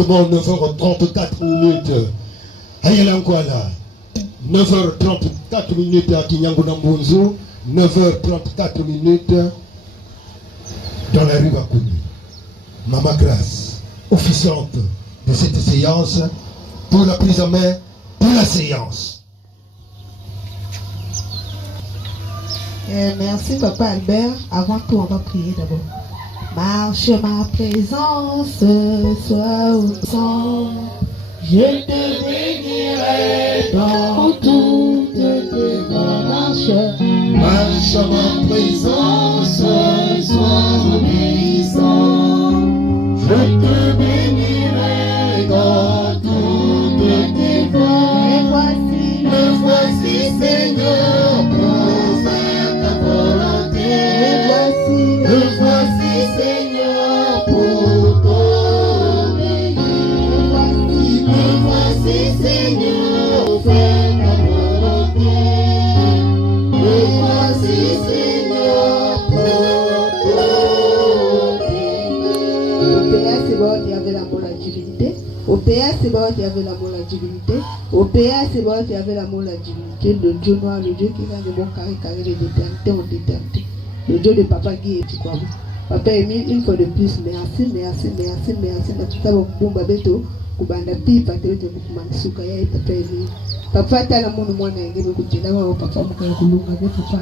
exactement 9h34 minutes. Ayalankwala. 9h34 minutes à Kinyango Nambunzu. 9h34 minutes dans la rue Bakouni. Maman Grâce, officiante de cette séance, pour la prise en main de la séance. Merci Papa Albert. Avant tout, on va prier d'abord. Marche ma présence, sois au centre. Je te bénirai dans toutes tes marches. Marche ma présence, sois obéissant. Je te bénirai dans toutes tes voies. Me voici Seigneur pour faire ta volonté. Me voici Seigneur pour t'obéir. Me voici Seigneur pour faire ta volonté. Me voici Seigneur pour t'obéir. Au PA, c'est bon, il y avait l'amour, la divinité. Au PA, c'est bon, il y avait l'amour, la divinité. Au PA, c'est bon, il y avait l'amour, la divinité. Le Dieu noir, le Dieu qui vient de mon carré de d'éternité en éternité. Le Dieu de Papa Guy et Tikwabu. Papa Émile, une fois de plus, merci. Nataka bomba beto, kubanda pipa, teweto kumanisuka ya Papa Émile. Papa tala munu mwana ngebe kutenda wa papa mukaya kulunga be papa.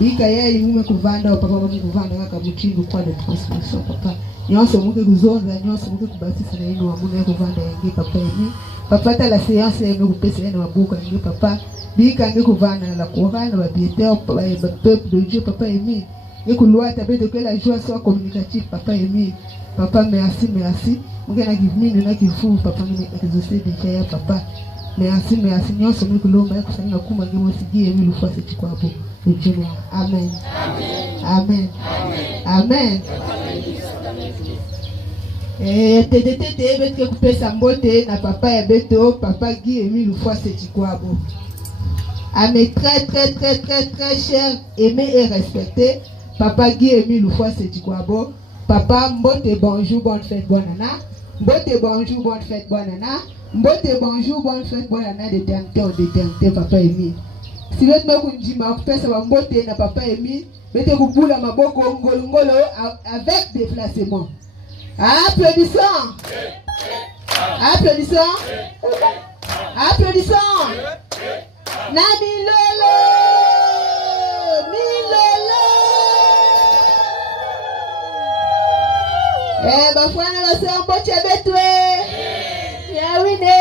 Bika ya imume kuvanda wa papa mukaya kuvanda kaka muchingu kwa de transmission papa. Nyonso muke kuzonza, nyonso muke kubatisa na ino wa muna ya kuvanda yangi Papa Émile. Papa tala séance ya ngebe na mabuka ngi papa. Bika ngi kuvanda na la Coran na biété peuple de Dieu Papa Émile. Et que loi t'appelle que la joie soit communicative, Papa Émile. Papa, merci. Nous avons dit que nous avons Papa, nous avons exaucé déjà, Papa. Merci. Nous sommes que l'homme a fait un coup, mais nous avons dit Émile, une fois c'est quoi pour le Dieu noir. Amen. Et TDT, que couper sa beauté, na papa et beto, Papa Guy Émile, une fois c'est quoi pour. À mes très cher, aimé et respecté, Papa Guy Émile Loufoua c'est quoi bon? Papa Mbote bonjour, bonne fête, bonne année. Mbote bonjour, bonne fête, bonne année. Mbote bonjour, bonne fête, bonne année d'éternité, Papa Émile. Si vous êtes ma fait ça va mbote na Papa Émile, mettez vous boule à ma boko ngolo avec déplacement. Applaudissons. Namilolo. Bafwana la sœur Mboche betwe. Ya wine.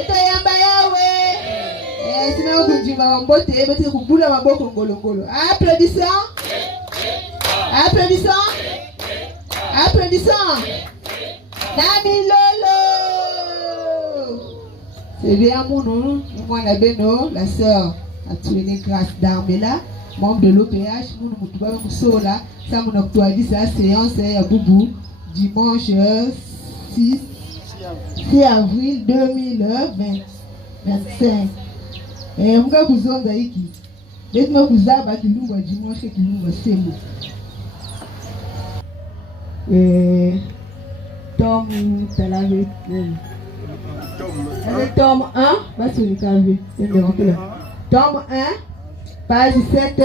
Eto yamba yawe. Sina kujima Mbote bete kubula maboko ngolo. Applaudissons. Namilolo. C'est bien mon nom, moi la Beno, la sœur a tué Grâce d'Armela, membre de l'OPH, mon Moutouba Moussola, ça mon actualise la séance à Boubou, dimanche 6 avril 2025. Et on va vous en dire qui. Laisse-moi vous avoir qui nous voit dimanche qui nous voit c'est beau. Et Tom Talavé. Tome 1, va sur le clavier. Tome 1, page 7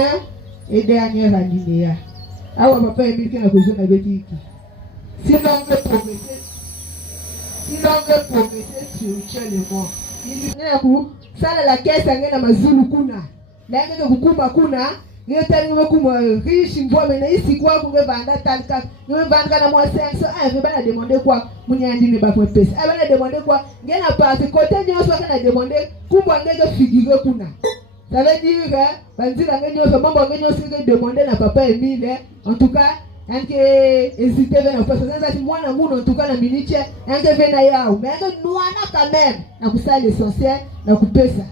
et dernière alinéa. Ah ouais, Papa Émile qui a besoin de dire. Si l'on veut progresser spirituellement, il dit ça la caisse à Mazulu Kuna. Là, il y a beaucoup Kuna. Il y a beaucoup riche, il voit maintenant ici quoi pour vendre talca. Nous vendons moi 500. Ah, je vais demander quoi? Mon yandi ne va pas payer. Ah, je vais demander quoi? Il y a pas ce côté nous sommes en demander comment on figurer kuna. Ça veut dire que bandit la gagne nous sommes en gagne demander na Papa Émile. En tout cas, un que hésiter vers parce que ça moi na moun en tout cas na minute un que vient yao. Mais nous on a quand même na kusa l'essentiel na couper ça.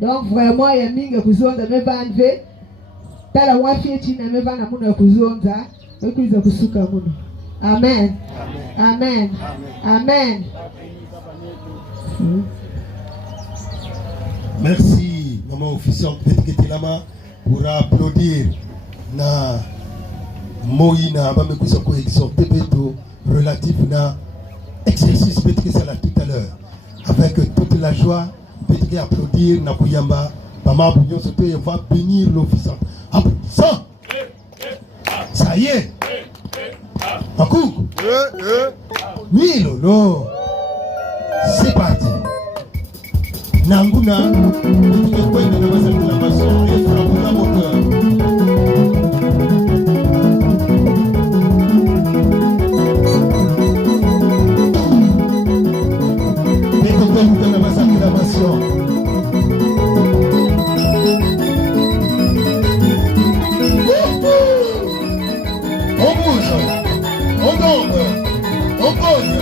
Donc vraiment il y a mingi kuzonda me vendre. Tala wafie chini ameva na muna kuzonza wekuiza kusuka muna. Amen. Merci maman officiante Betike Lama pour applaudir na Moïna ba mekusa ko exhorter beto relatif na exercice peut-être c'est là tout à l'heure. Avec toute la joie, peut-être applaudir, Nakuyamba, Pama Bougnon, on va bénir l'officiant. Ah, ça! Ça y est! Makou! Oui, Lolo! C'est parti! Nanguna, tu te pointes dans la acclamation et frappons moteur. Et tu te dans la acclamation. On bouge, on tombe, on pose,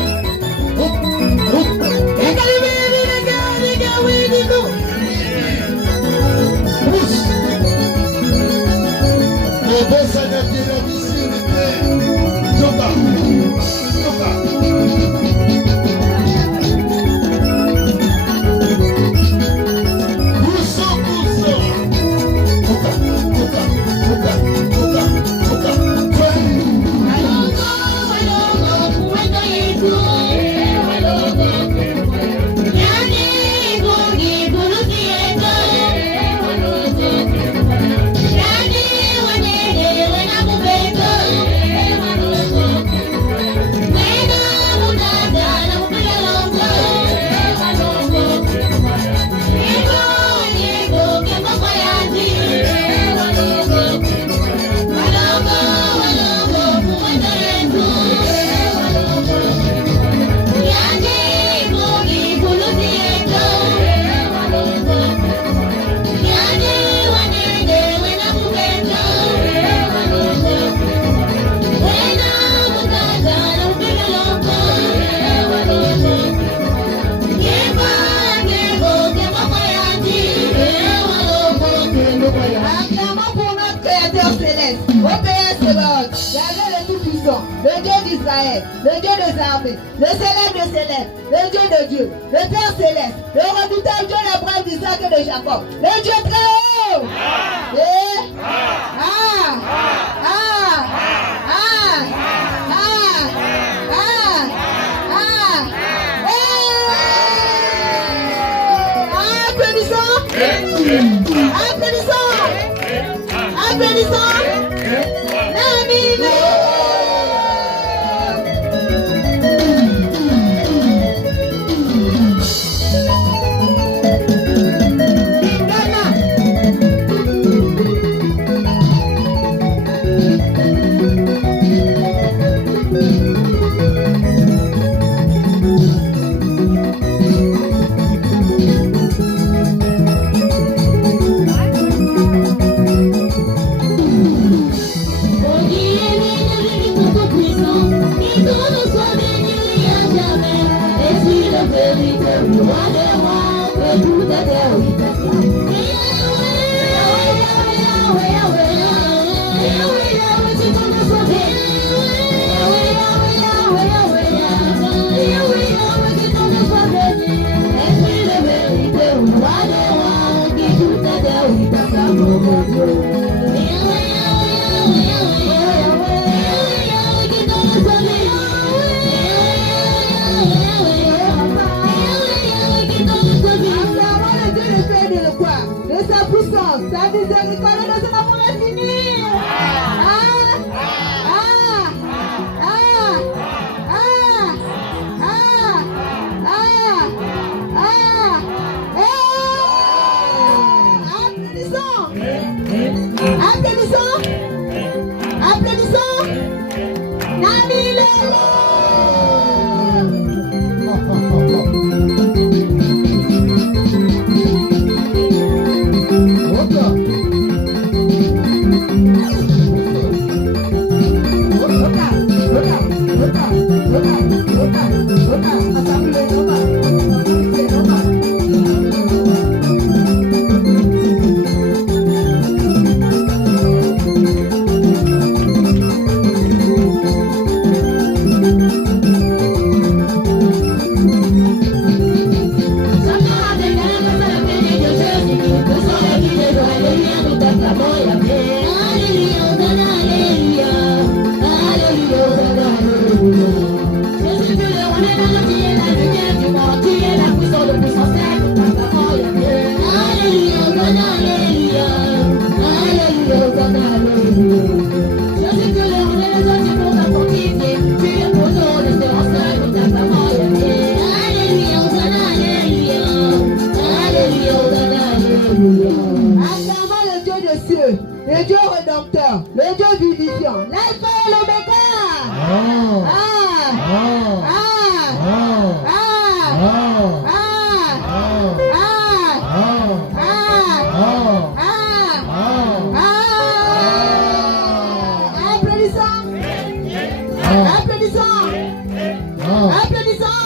le Dieu d'Israël, le Dieu des armées, le célèbre de célèbres, le Dieu de Dieu, le Père céleste, le redoutable Dieu d'Abraham, d'Isaac et de Jacob, le Dieu très haut. Applaudissons. Sa miséricorde de son amour infini. Applaudissons. Nani Lelo. Hallelujah. le Dieu rédempteur, le Dieu vivifiant, l'alpha et l'oméga. Applaudissons.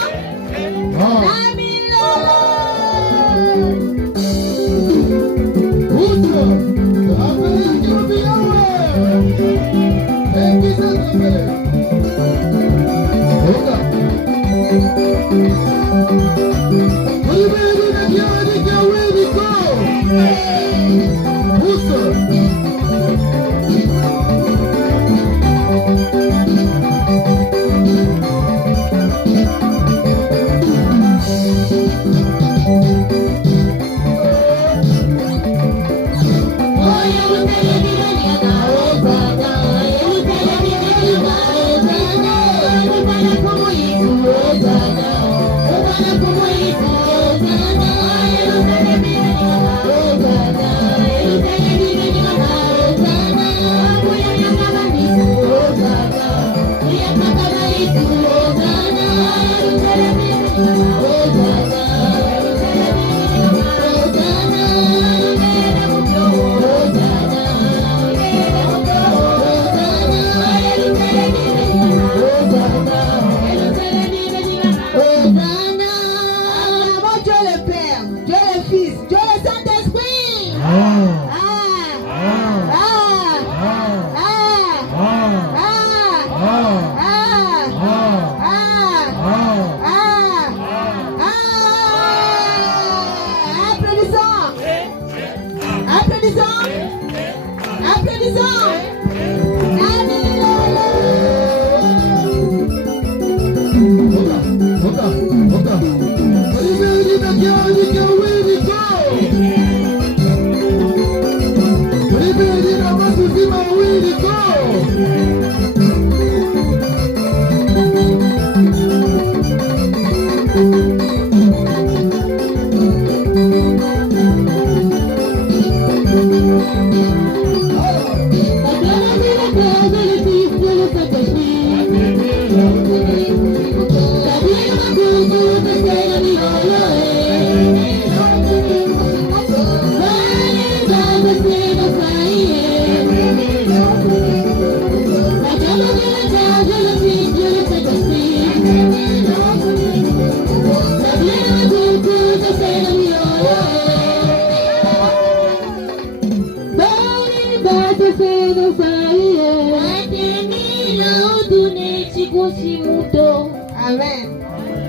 Amen.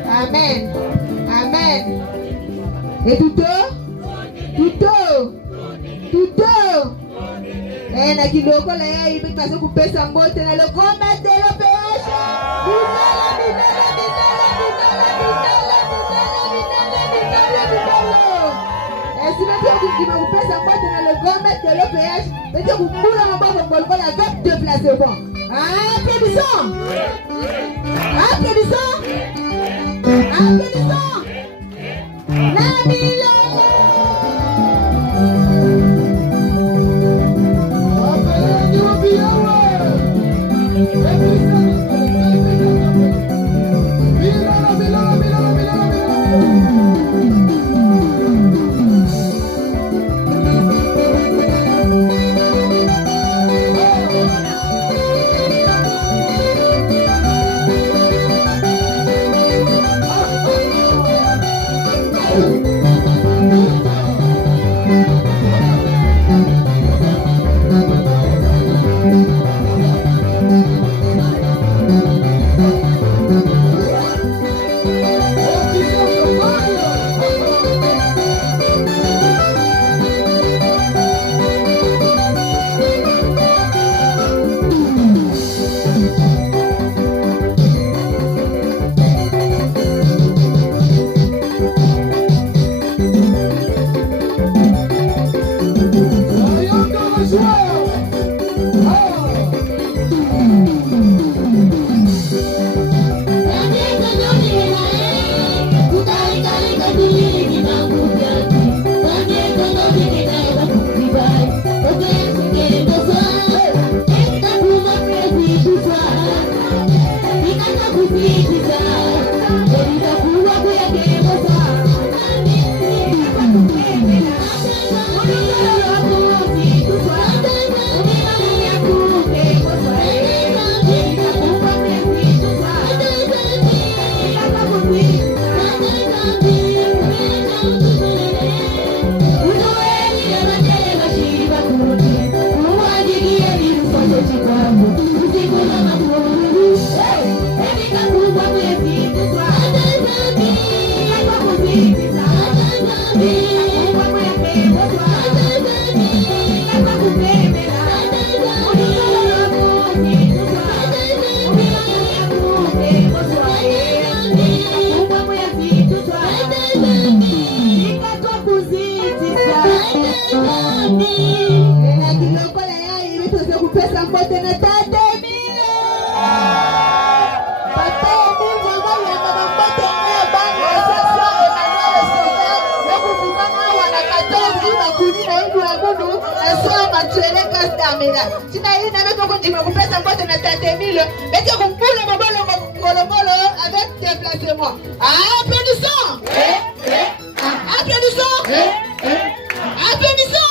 Amen. Amen. Et tout. Et na kiloko la ya ibi paso kupesa mbote na le grand maître de l'opération. Et si tu veux kupesa mbote na le grand maître de l'opération, mais tu kukula maboko ngolko la avec déplacement. Applaudissons. La Milo. mbote na tate Emile. Papa Emile vraiment ya mama mbote na bana sasa Emmanuel Sauveur na kufungana wana 14 na kuni na hivi wa mundu na soa matuele kastamela. Tina hii na meto kunjime kupesa mbote na tate Emile. Bete kumpule mabolo molo avec déplacement. Applaudissons. Applaudissons. Applaudissons.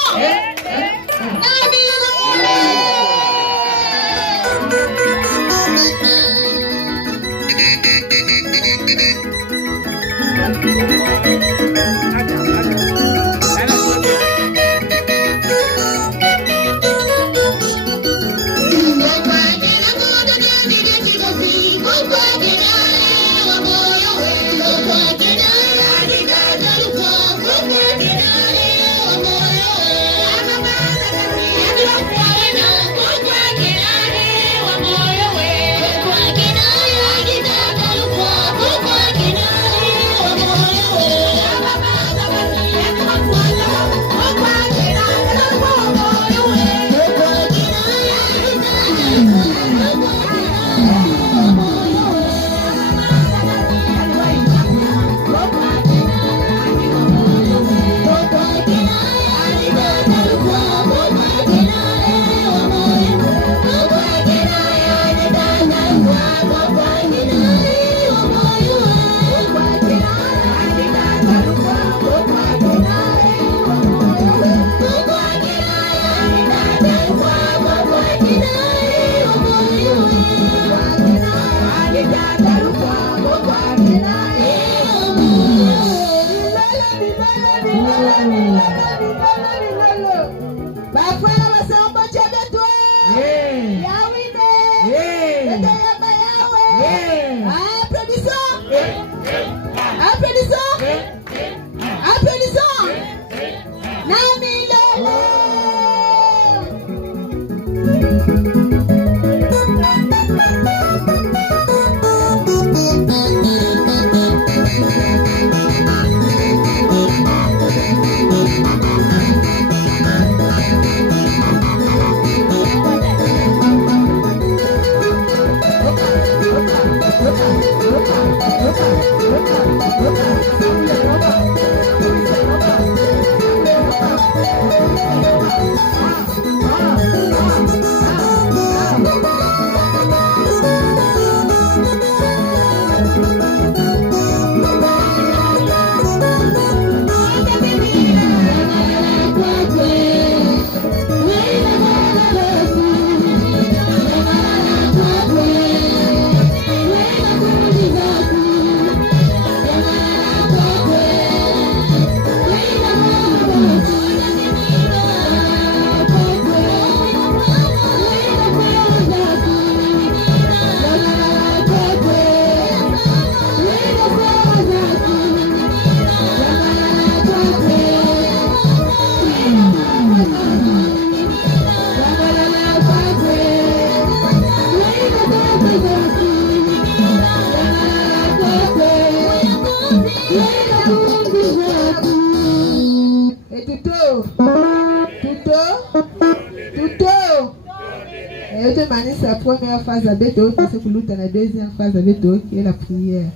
La première phase avec eux, c'est que la deuxième phase avec eux, qui est la prière.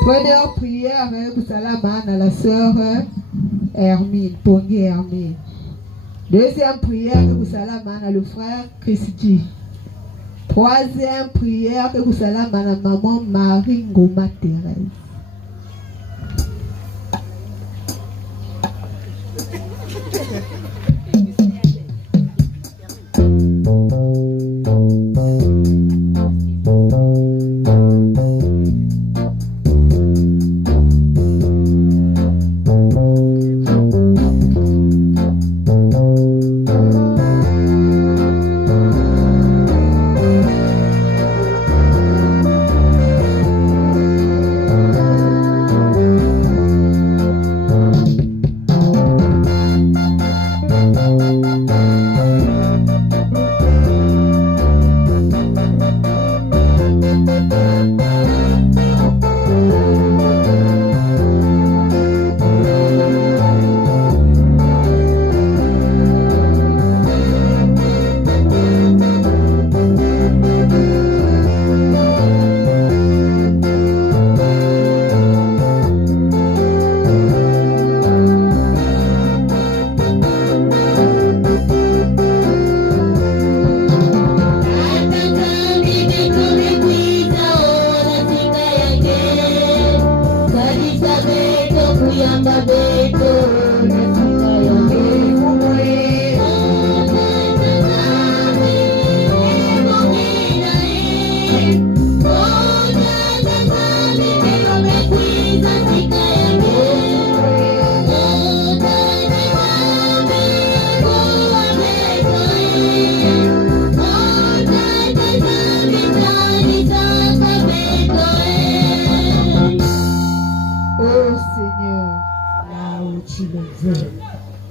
Première prière avec Salama, la sœur Hermine, Pongi Hermine. Deuxième prière avec Salama, le frère Christy. Troisième prière avec Salama, la maman Marie Ngoma Thérèse.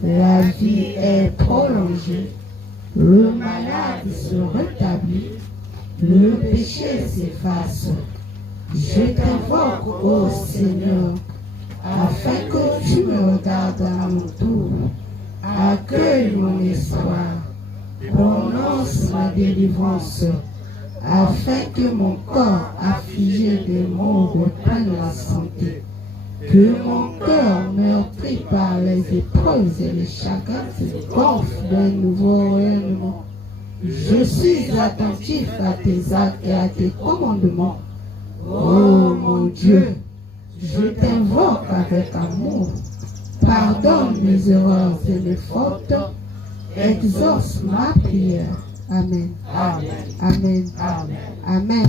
La vie est prolongée, le malade se rétablit, le péché s'efface. Je t'invoque, ô Seigneur, afin que tu me regardes à mon tour. Accueille mon espoir, prononce ma délivrance, afin que mon corps affligé des maux reprenne la santé. Que mon cœur meurtri par les épreuves et les chagrins se gonfle d'un nouveau rayonnement. Je suis attentif à tes actes et à tes commandements. Oh mon Dieu, je t'invoque avec amour. Pardonne mes erreurs et mes fautes. Exauce ma prière. Amen. Amen. Amen. Amen. Amen.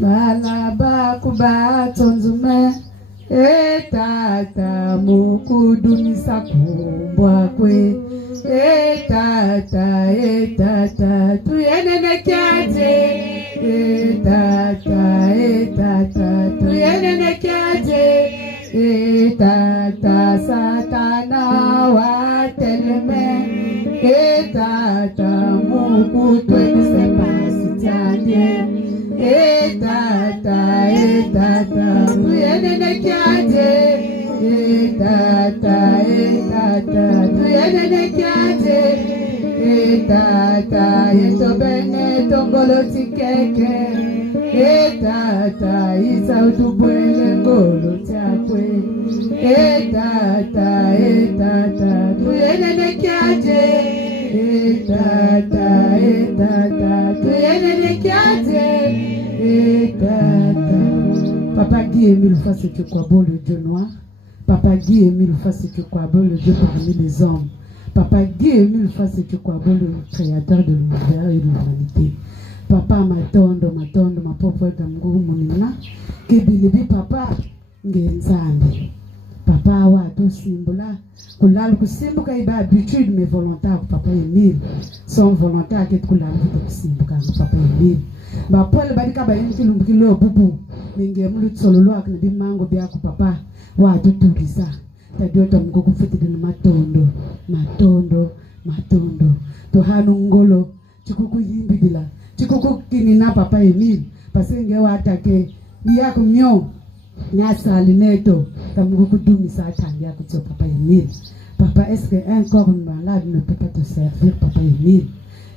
Balaba kuba tonzume etata mukudumisa kumbwa kwe etata tuyenene kyate etata tuyenene kyate etata satana wateleme etata mukutwenise pasitanye etata tuyenene kyate etata tuyenene kyate etata yetobene tongolo tikeke etata isautubwele ngolo tyakwe etata tuyenene kyate etata tuyenene kyate etata. Papa Guy Émile Fasse que quoi bon le Dieu noir. Papa Guy Émile Fasse que quoi bon le Dieu parmi les hommes. Papa Guy Émile Fasse que quoi bon le créateur de l'univers et de l'humanité. Papa matondo ma pauvre damguru munina que bilibi papa ngenzambe. Papa wa to simbola kulala kusimbuka iba habitude mais volontaire papa Émile son volontaire que kulala kusimbuka papa Émile. Ba pole badika ba yimkilu kilo bubu ninge mulu tsololo akna bimango byako papa wa tutulisa tadiota mgoku fitide matondo to hanu ngolo chikuku yimbidila chikuku kinina papa Émile pasenge wa atake yako myo nyasali neto kamugoku dumisa atanga kutso papa Émile. Papa, est-ce qu'un corps malade ne peut pas te servir papa Émile?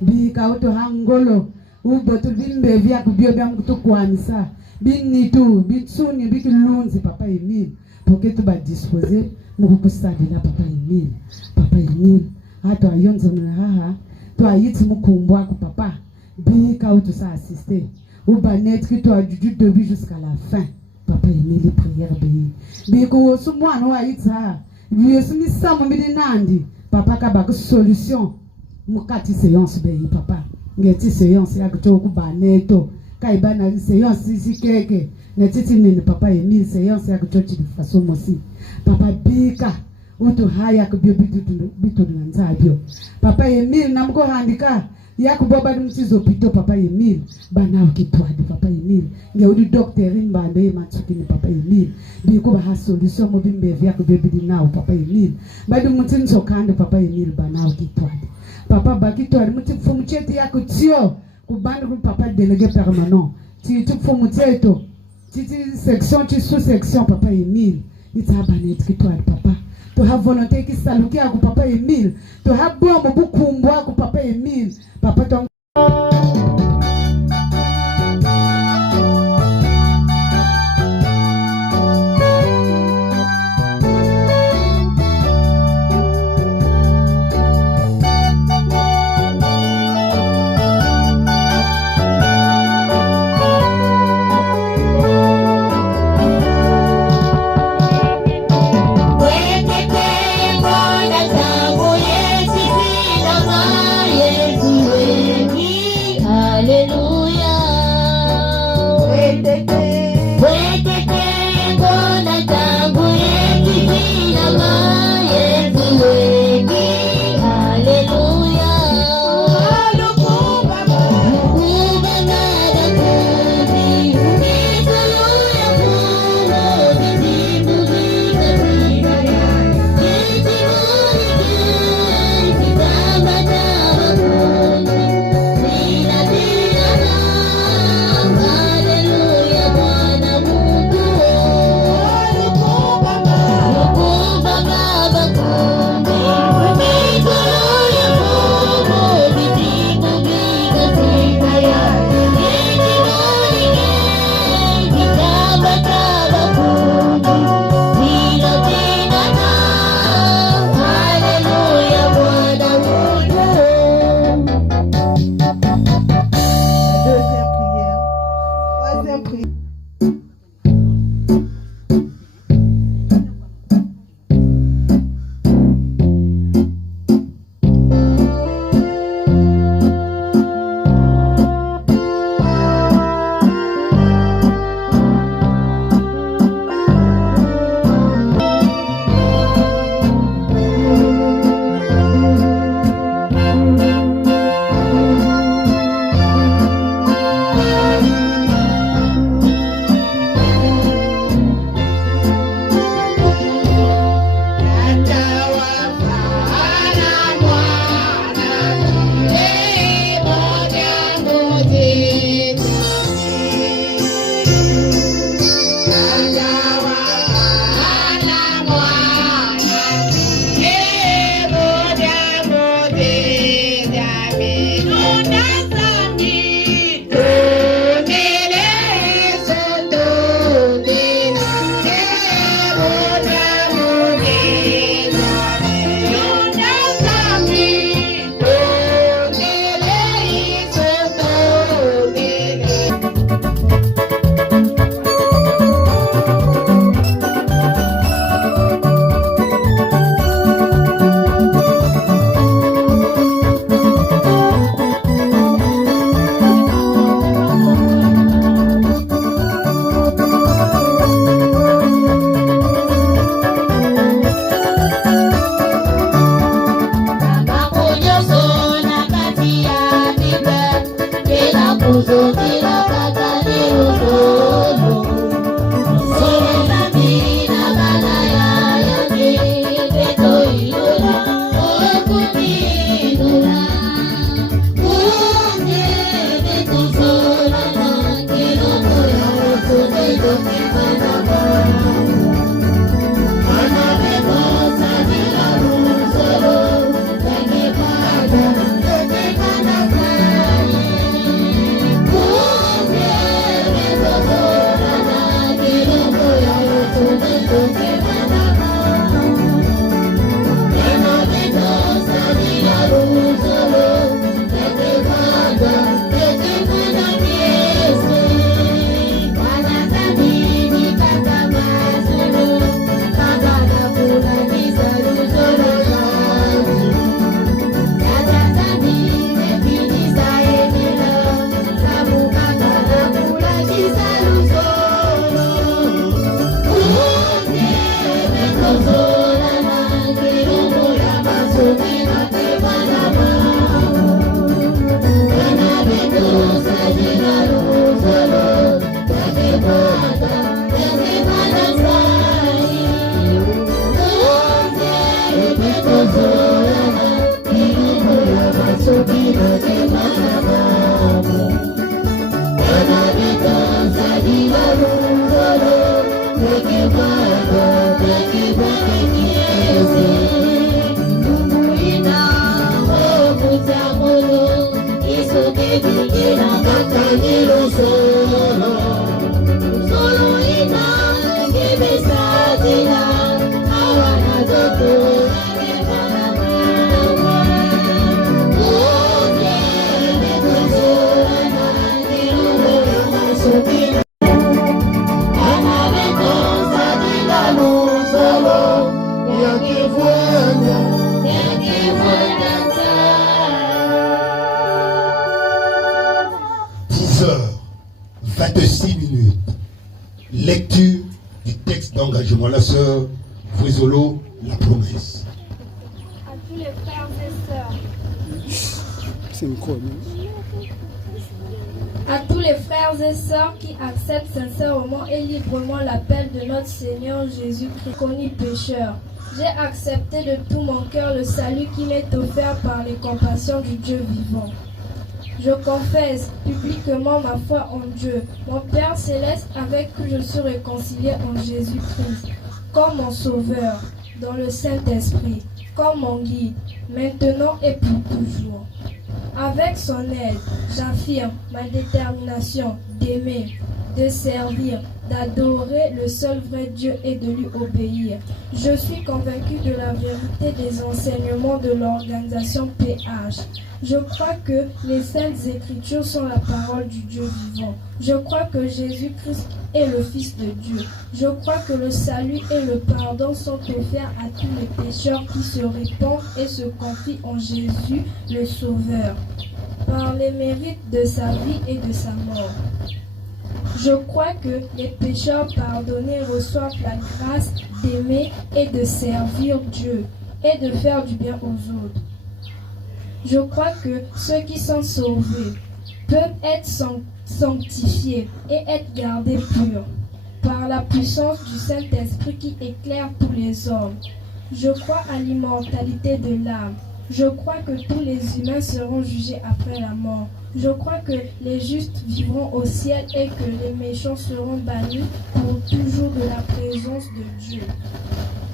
bika uto hangolo ubotu bimbe vya kubio bya mkuto kuamisa binitu bitsuni bikilunzi papa Emile pour que tu ba disposer mukusadi na papa Emile. Papa Emile hata ayonzo na haha to ayiti mukumbwa ku papa bika uto sa assister ou banet que tu as du début jusqu'à la fin. Papa Emile prière bi biko so mwana wa ayita yesu mi samu bi nandi papa ka ba solution mukati séance be papa ngeti séance ya kuto ku baneto kaiba na séance sikeke na titi nini papa Emile séance ya kuto de façon mosi papa bika uto haya kubyo bitu na nzabyo papa Emile namko handika ya kuboba mtizo pito papa Emile bana ukitwadi papa Emile nge udi docteur mbande matsuki ni papa Emile biko ba solution mo bimbe vya kubyo bidi nao papa Emile badu mtinzo kande papa Emile bana ukitwadi papa bakitwadi mtifu mcheti ya kutio kubanda ku papa délégué permanent ti tu fu mteto ti section ti sous section papa Emile itabane kitwadi papa to have volonté qui salukia ku papa Emile to have bomo bukumbwa ku papa Emile papa to Thank you. Lecture du texte d'engagement. La sœur Vouezolo, la promesse. À tous les frères et sœurs. À tous les frères et sœurs qui acceptent sincèrement et librement l'appel de notre Seigneur Jésus-Christ, connu pécheur. J'ai accepté de tout mon cœur le salut qui m'est offert par les compassions du Dieu vivant. Je confesse publiquement ma foi en Dieu, mon Père céleste avec qui je suis réconcilié en Jésus-Christ, comme mon Sauveur, dans le Saint-Esprit, comme mon guide, maintenant et pour toujours. Avec son aide, j'affirme ma détermination d'aimer, de servir, d'adorer le seul vrai Dieu et de lui obéir. Je suis convaincu de la vérité des enseignements de l'organisation PH. Je crois que les Saintes Écritures sont la parole du Dieu vivant. Je crois que Jésus-Christ est le Fils de Dieu. Je crois que le salut et le pardon sont offerts à tous les pécheurs qui se répandent et se confient en Jésus, le Sauveur, par les mérites de sa vie et de sa mort. Je crois que les pécheurs pardonnés reçoivent la grâce d'aimer et de servir Dieu et de faire du bien aux autres. Je crois que ceux qui sont sauvés peuvent être sanctifiés et être gardés purs par la puissance du Saint-Esprit qui éclaire tous les hommes. Je crois à l'immortalité de l'âme. Je crois que tous les humains seront jugés après la mort. Je crois que les justes vivront au ciel et que les méchants seront bannis pour toujours de la présence de Dieu.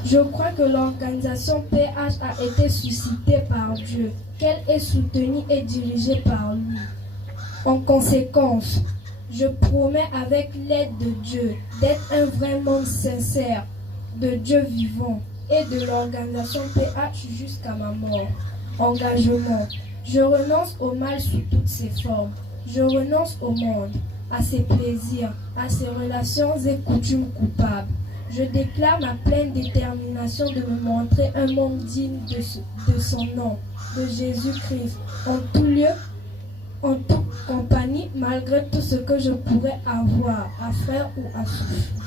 Je crois que l'organisation PH a été suscitée par Dieu, qu'elle est soutenue et dirigée par lui. En conséquence, je promets avec l'aide de Dieu d'être un vrai membre sincère de Dieu vivant et de l'organisation PH jusqu'à ma mort. Engagement. Je renonce au mal sous toutes ses formes. Je renonce au monde, à ses plaisirs, à ses relations et coutumes coupables. Je déclare ma pleine détermination de me montrer un membre digne de son nom, de Jésus-Christ, en tout lieu, en toute compagnie, malgré tout ce que je pourrais avoir à faire ou à souffrir.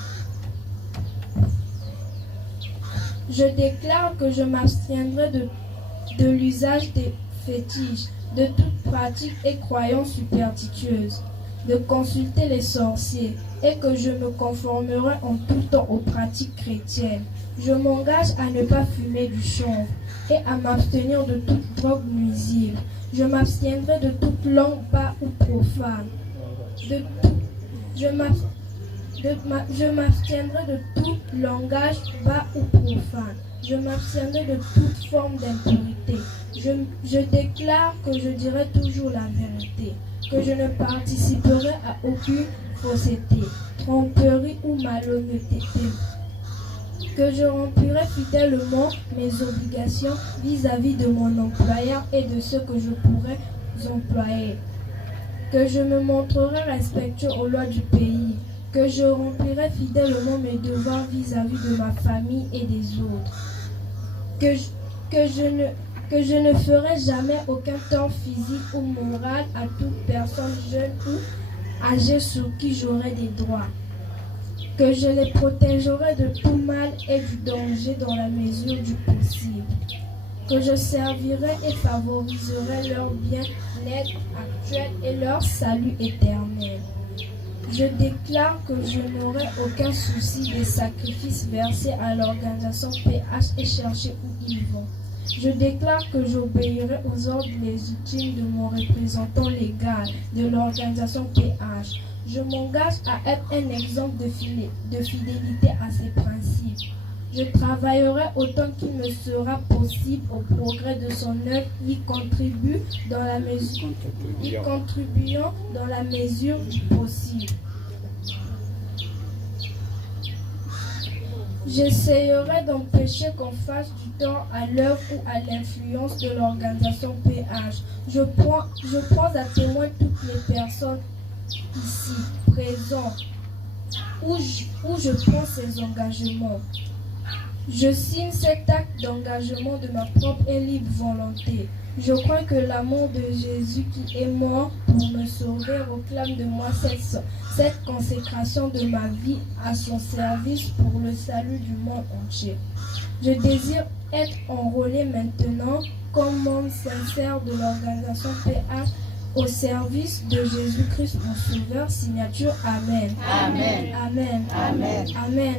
Je déclare que je m'abstiendrai de l'usage des fétiches, de toute pratique et croyance superstitieuse, de consulter les sorciers, et que je me conformerai en tout temps aux pratiques chrétiennes. Je m'engage à ne pas fumer du chanvre et à m'abstenir de toute drogue nuisible. Je m'abstiendrai de toute langue bas ou profane. Je m'abstiendrai de tout langage bas ou profane. Je m'abstiendrai de toute forme d'impurité. Je déclare que je dirai toujours la vérité, que je ne participerai à aucune fausseté, tromperie ou malhonnêteté, que je remplirai fidèlement mes obligations vis-à-vis de mon employeur et de ceux que je pourrais employer, que je me montrerai respectueux aux lois du pays, que je remplirai fidèlement mes devoirs vis-à-vis de ma famille et des autres, que je ne ferai jamais aucun tort physique ou moral à toute personne jeune ou âgée sur qui j'aurai des droits, que je les protégerai de tout mal et du danger dans la mesure du possible, que je servirai et favoriserai leur bien-être actuel et leur salut éternel. Je déclare que je n'aurai aucun souci des sacrifices versés à l'organisation PH et cherchés où ils vont. Je déclare que j'obéirai aux ordres légitimes de mon représentant légal de l'organisation PH. Je m'engage à être un exemple de fidélité à ses principes. Je travaillerai autant qu'il me sera possible au progrès de son œuvre, y contribuant dans la mesure du possible. J'essayerai d'empêcher qu'on fasse du temps à l'œuvre ou à l'influence de l'organisation PH. Je prends à témoin toutes les personnes ici présentes où je prends ces engagements. Je signe cet acte d'engagement de ma propre et libre volonté. Je crois que l'amour de Jésus qui est mort pour me sauver réclame de moi cette consécration de ma vie à son service pour le salut du monde entier. Je désire être enrôlé maintenant comme membre sincère de l'organisation PH au service de Jésus-Christ mon Sauveur. Signature Amen. Amen. Amen. Amen. Amen.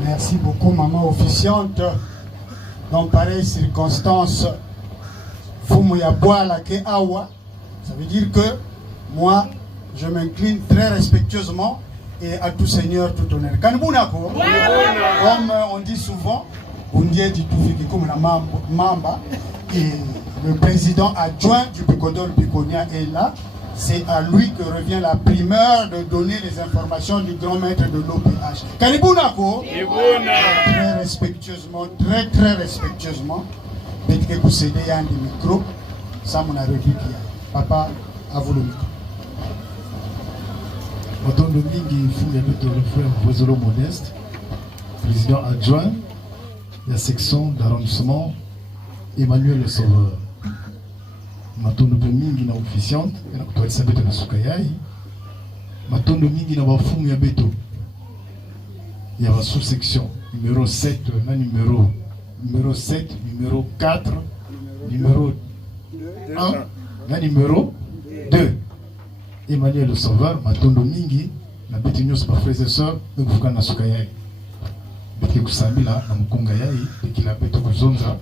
Merci beaucoup, maman officiante. Dans pareilles circonstances, ça veut dire que moi, je m'incline très respectueusement et à tout seigneur, tout honneur. Comme on dit souvent, et le président adjoint du Bicodol Biconia est là. C'est à lui que revient la primeur de donner les informations du grand maître de l'OPH. Kanibunako, très respectueusement, très respectueusement, peut-être que vous cédez un des micros, ça mon a réduit. Papa, à vous le micro. Autant de Mingi, le frère Vozolo Modeste, président adjoint de la section d'arrondissement Emmanuel le Sauveur. Matondo mingi na officiante na kutoa beto na sukayai matondo mingi na bafumu ya beto ya la sous-section numéro 7 na numéro 7 numéro 4 numéro 1 na numéro 2 Emmanuel le Sauveur matondo mingi na beto nyos pa frères et sœursekufuka na sukayai beti kusambila na mkonga yai ekila beto kuzonza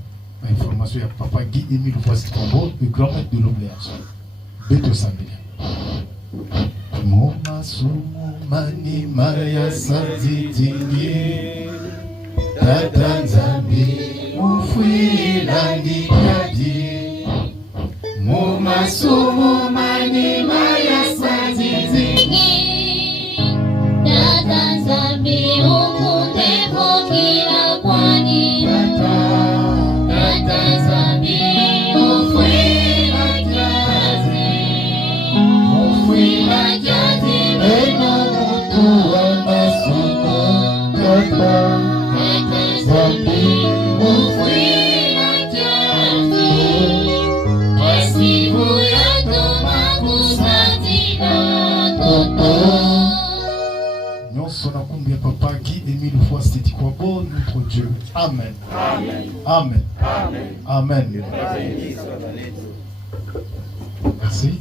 information ya papa Guy Émile Voici Combo, le grand maître de l'OBH. Beto Sambia. Moma sumo mani maya sazitingi Tatanzambi Ufwila nikadi Moma sumo mani maya sazitingi Tatanzambi Umunde Mokila Kwani Papa Guy Émile Voici Combo, notre Dieu. Amen. Amen. Amen. Amen. Merci.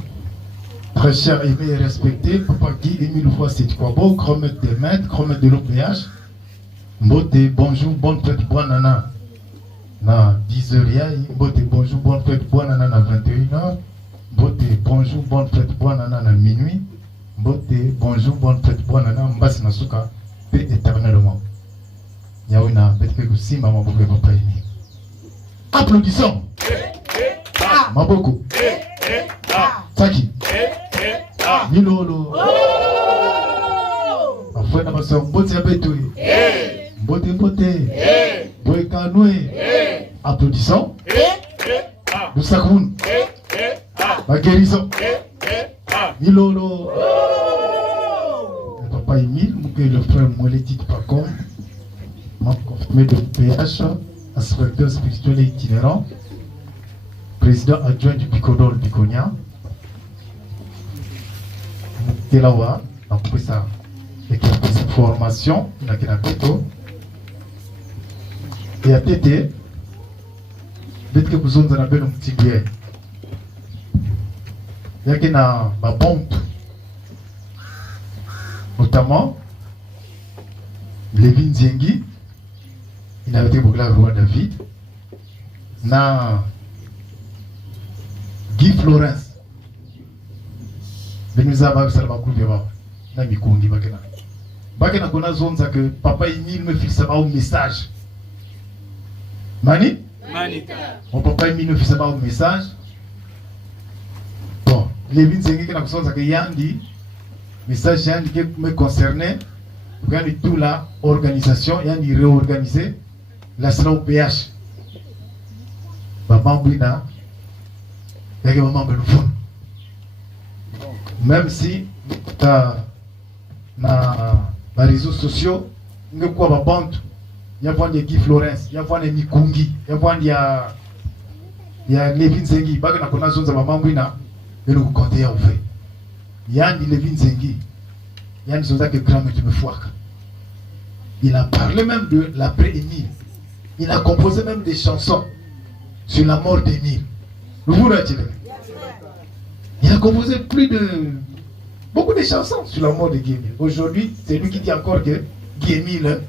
Très cher, aimé et respecté, Papa Guy Émile Voici Combo, grand maître des maîtres, grand maître de l'OPH. Mbote, bonjour, bonne fête, bonne nana. Na 10h, Mbote, bonjour, bonne fête, bonne nana na 21h. Mbote, bonjour, bonne fête, bonne nana na minuit. Mbote, bonjour, bonne fête, bonne nana, Mbasi Nasuka. Paix éternellement. Yawina, peut-être que si maman beaucoup va pas aimer. Applaudissons. Maboko. Saki. Nilolo. Afin de passer mbote abeto. Mbote mbote. Boy kanwe. Applaudissons. Nous sacoun. La guérison. Nilolo. Papa Émile, le frère Moletit Pacom, confirmé de PH, inspecteur spirituel et itinérant, président adjoint du Bicodol Biconia. Telawa, on peut ça, et quelques informations, il y a quelques et à TT, peut-être que vous avez un petit bien. Il y a une bombe. Notamment, Lévin Zengi, il a été pour le roi David. na Guy Florence beniza ba sala ba kundi ba na mikungi bakena kona zonza que papa Emile me fixe ba un message Manita mon papa Emile me fixe ba un message bon les vinzengi kana kusonza que yandi message yandi qui me concernait quand tout la organisation yandi réorganiser la salle OPH maman Brina et maman Beloufon même si na réseaux sociaux nous quoi ba bantu ya vendre Guy Florence ya vendre Mikungi ya vendre ya Levin Zengi baka na kona zonza maman Brina et nous compter ya ouvert yandi Levin Zengi yandi zonza que grand me foaka il a parlé même de l'après-Émile. Il a composé même des chansons sur la mort d'Émile. Vous l'avez. Il a composé beaucoup de chansons sur la mort de Guy Émile. Aujourd'hui, c'est lui qui dit encore que Guy Émile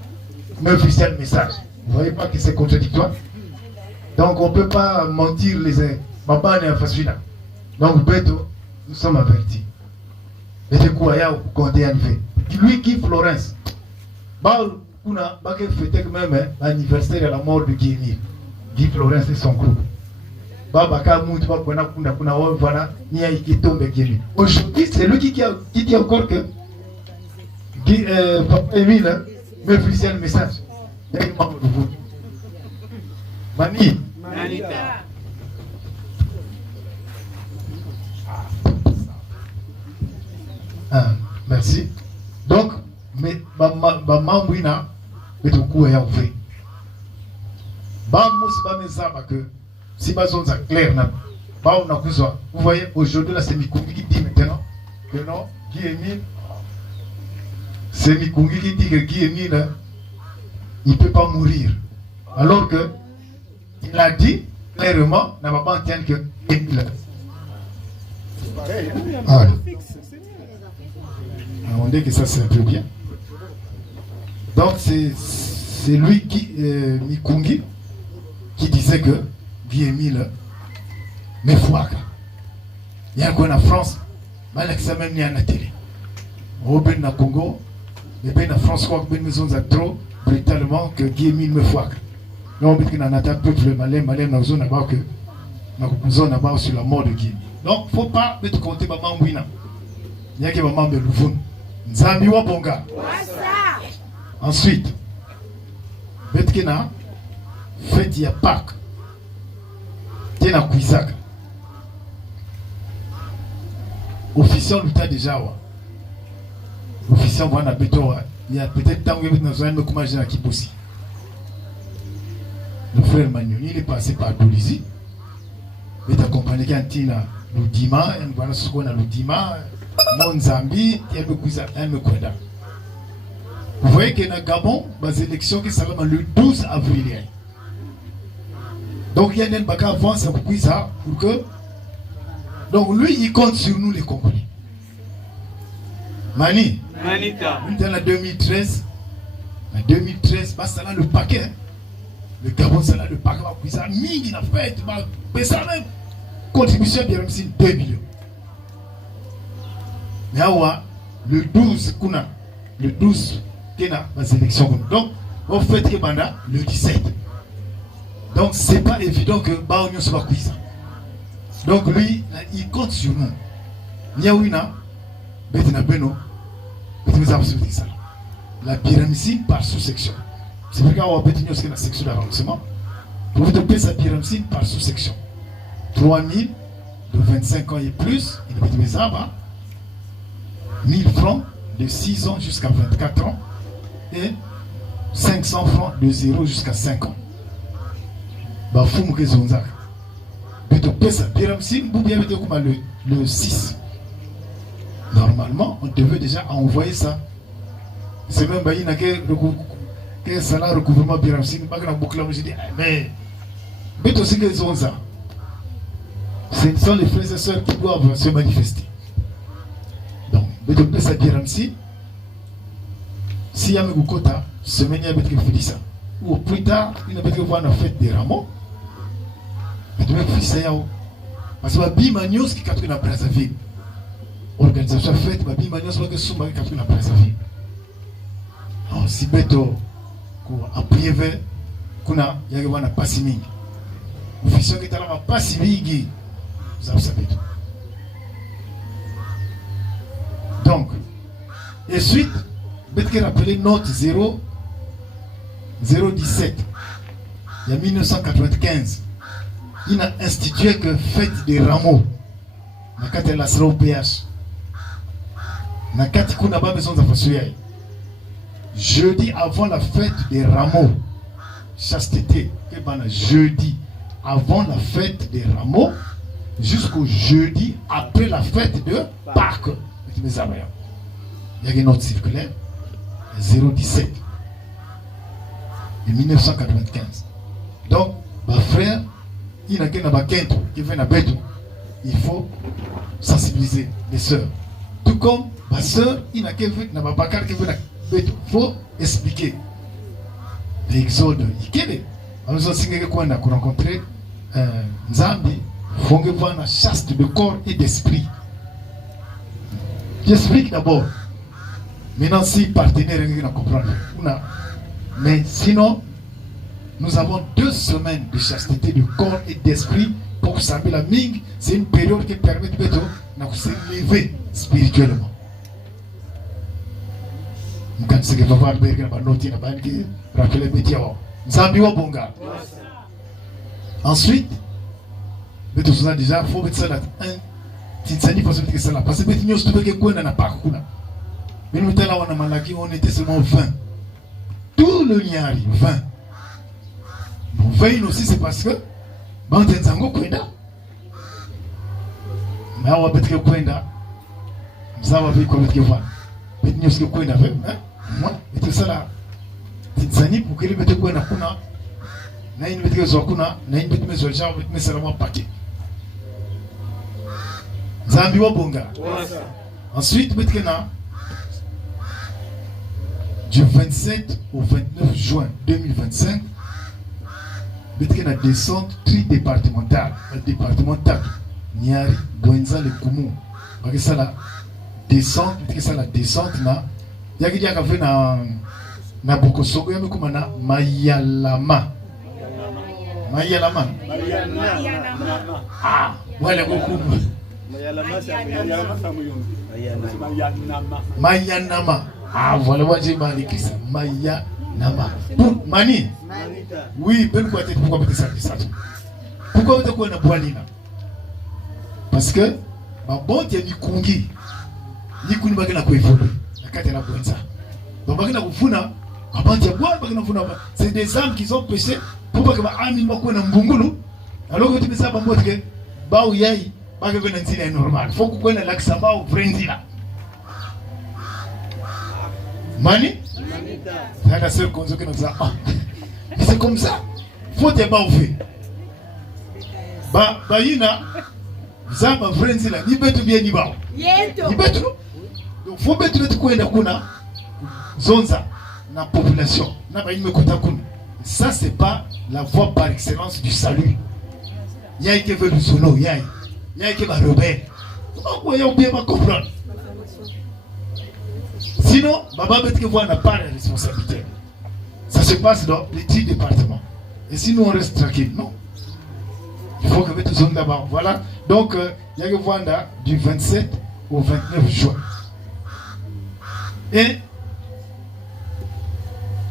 me fait un message. Vous ne voyez pas que c'est contradictoire? Donc on ne peut pas mentir les uns. Maman est en face finale. Donc Beto, nous sommes avertis. Et c'est quoi il compter à fait. Lui qui Florence. On a fêté même l'anniversaire de la mort de Guy Émile. Guy Florence et son groupe. Aujourd'hui, c'est lui qui dit encore que Papa Émile me fait un message. Manita. Merci. Donc, mais maman Brina est au coup et en fait. Que si on est clair, vous voyez, aujourd'hui, là, c'est Mikungi qui dit maintenant que non, Guy Émile, c'est Mikungi qui dit que Guy Émile, il ne peut pas mourir. Alors que, il a dit clairement, n'a pas entendu que Émile. On dit que ça, c'est un peu bien. Donc, c'est lui qui, Mikungi, qui disait que Guy Émile me fouaca. Il y a quoi en France, mais l'examen n'y a pas télé. Au Ben na Congo, et Ben na France, quoi que Ben maison a trop brutalement que Guy Émile me fouaca. Là, on dit qu'il y a un attaque peuple malais dans zone là-bas que dans zone là-bas sur la mort de Guy. Donc, faut pas mettre compter maman Wina. Il y a que maman Beloufon. Nzambi wa bonga. Ensuite, Betkina, fête ya Pâques. Tena Kouizaka. Officiel l'État déjà. Officiel wana beto. Il y a peut-être tant que nous avons commencé à Kibosi. Le frère Magnoni, il est passé par Dolizi. Il est accompagné d'Antina Loudima, et voilà ce qu'on a Loudima, Monzambi, et Mekwenda. Vous voyez qu'il y a un Gabon, les élections qui seront le 12 avril. Donc il y a un baka avance pour que. Donc lui, il compte sur nous les Congolais. Manita. Dans la 2013, ça là le paquet. Le Gabon, ça là le paquet. Ça mingi la fête. Mais ça même. Contribution de RMC 2 millions. Mais le 12, le 12, les élections. Donc, on fait que le 17. Donc, c'est pas évident que Baounion soit cuisant. Donc, lui, il compte sur nous. Niawina, Betina Beno, Betina ça. La pyramide par sous-section. C'est pourquoi on a Betina la section d'arrondissement. Pour vous donner sa pyramide par sous-section. 3000 de 25 ans et plus, il a mis ça, 1000 francs de 6 ans jusqu'à 24 ans et 500 francs de 0 jusqu'à 5 ans. Bafoum Rezonzak. Le 6. Normalement, on devait déjà envoyer ça. C'est même que ça là recouvrement Biramsin, mais aussi que Zonza. Ce sont les frères et sœurs qui doivent se manifester. Donc, Bédopé ça Biramsin, si y a un quota, semaine il y a un ça. Ou plus tard, il y a une fête des rameaux. tu veux faire ça parce que Babi Manios qui capte la Brazzaville. Organisation faite, Babi Manios qui sont qui capte la Brazzaville. Alors si beto pour appuyer vers kuna yagewana pasi mingi. Officiel qui est là pasi mingi. Vous savez tout. Donc, et suite, peut-être qu'elle appelait note 017. Il y a 1995. Il a institué que fête des rameaux. Quand elle a au PH. Jeudi avant la fête des rameaux. Chasteté. Jeudi avant la fête des rameaux. Jusqu'au jeudi après la fête de Pâques. Il y a une note circulaire 017 de 1995. Donc, ma frère, il y a un qui vient à Beto. Il faut sensibiliser les sœurs. Tout comme ma soeur, il y a un qui vient à Beto. Il faut expliquer. L'exode, il nous avons rencontré Nzambi. Il faut voir la chaste de corps et d'esprit. J'explique d'abord. Maintenant, si partenaire qui comprendre. Mais sinon, nous avons 2 semaines de chasteté du corps et d'esprit pour savoir la Ming. C'est une période qui permet de s'élever spirituellement. Nous avons dit que nous avons rappeler le bonga. Ensuite, nous avons déjà faut mettre ça là. Parce que nous on était seulement 20. Tout le Niari, 20. Bon, 20 aussi, c'est parce que mais on va mettre le Kwenda. Nous avons vu comment tu vois. Mais nous sommes Kwenda avec moi. Et ça là. Tinzani pour que les mettez Kwenda kuna. Na une mettez Zokuna, na une mettez Zolja, mettez seulement paquet. Zambi wa bonga. Ensuite, mettez na du 27 au 29 juin 2025, mettez na descente tri-départementale, départementale. Niari, Boenza, le Koumou. Parce que ça la descente, mettez ça la descente na. Yaki dia kafe na Bokosogo ya mekuma na Mayalama. Mayalama. Ah, voilà beaucoup. Mayanama. Ah, voilà what j'ai mal écrit ça. Mayanama. Mani. Oui, ben quoi t'es pourquoi ça ça. Pourquoi tu quoi na boalina? Parce que ma bonne t'es mikungi. Ni kuni bagina ko évoluer. La carte la bonne ça. Donc bagina ko funa, avant t'es boire bagina funa. C'est des âmes qui ont péché pour pas que ma ami mako na mbungulu. Alors que tu me sais pas moi que ba ou yai ba que venir c'est normal. Faut que connait l'accent ba ou vrendila. Mani? La seule cause que nous avons. C'est comme ça. Faut te pas ouvrir. Ba yina zaba friends là, ni betu bien ni ba. Ni betu. Donc faut betu betu kwenda kuna zonza na population. Na ba yime kota kuna. Ça c'est pas la voie par excellence du salut. Y'a qui veut le solo, y'a qui va rebelle. Pourquoi y'a bien pas comprendre? Sinon, Baba Bête que vous n'a pas la responsabilité. Ça se passe dans les 10 départements. Et sinon, on reste tranquille, non? Il faut que vous soyez d'abord. Voilà. Donc, il y a que vous du 27 au 29 juin. Et,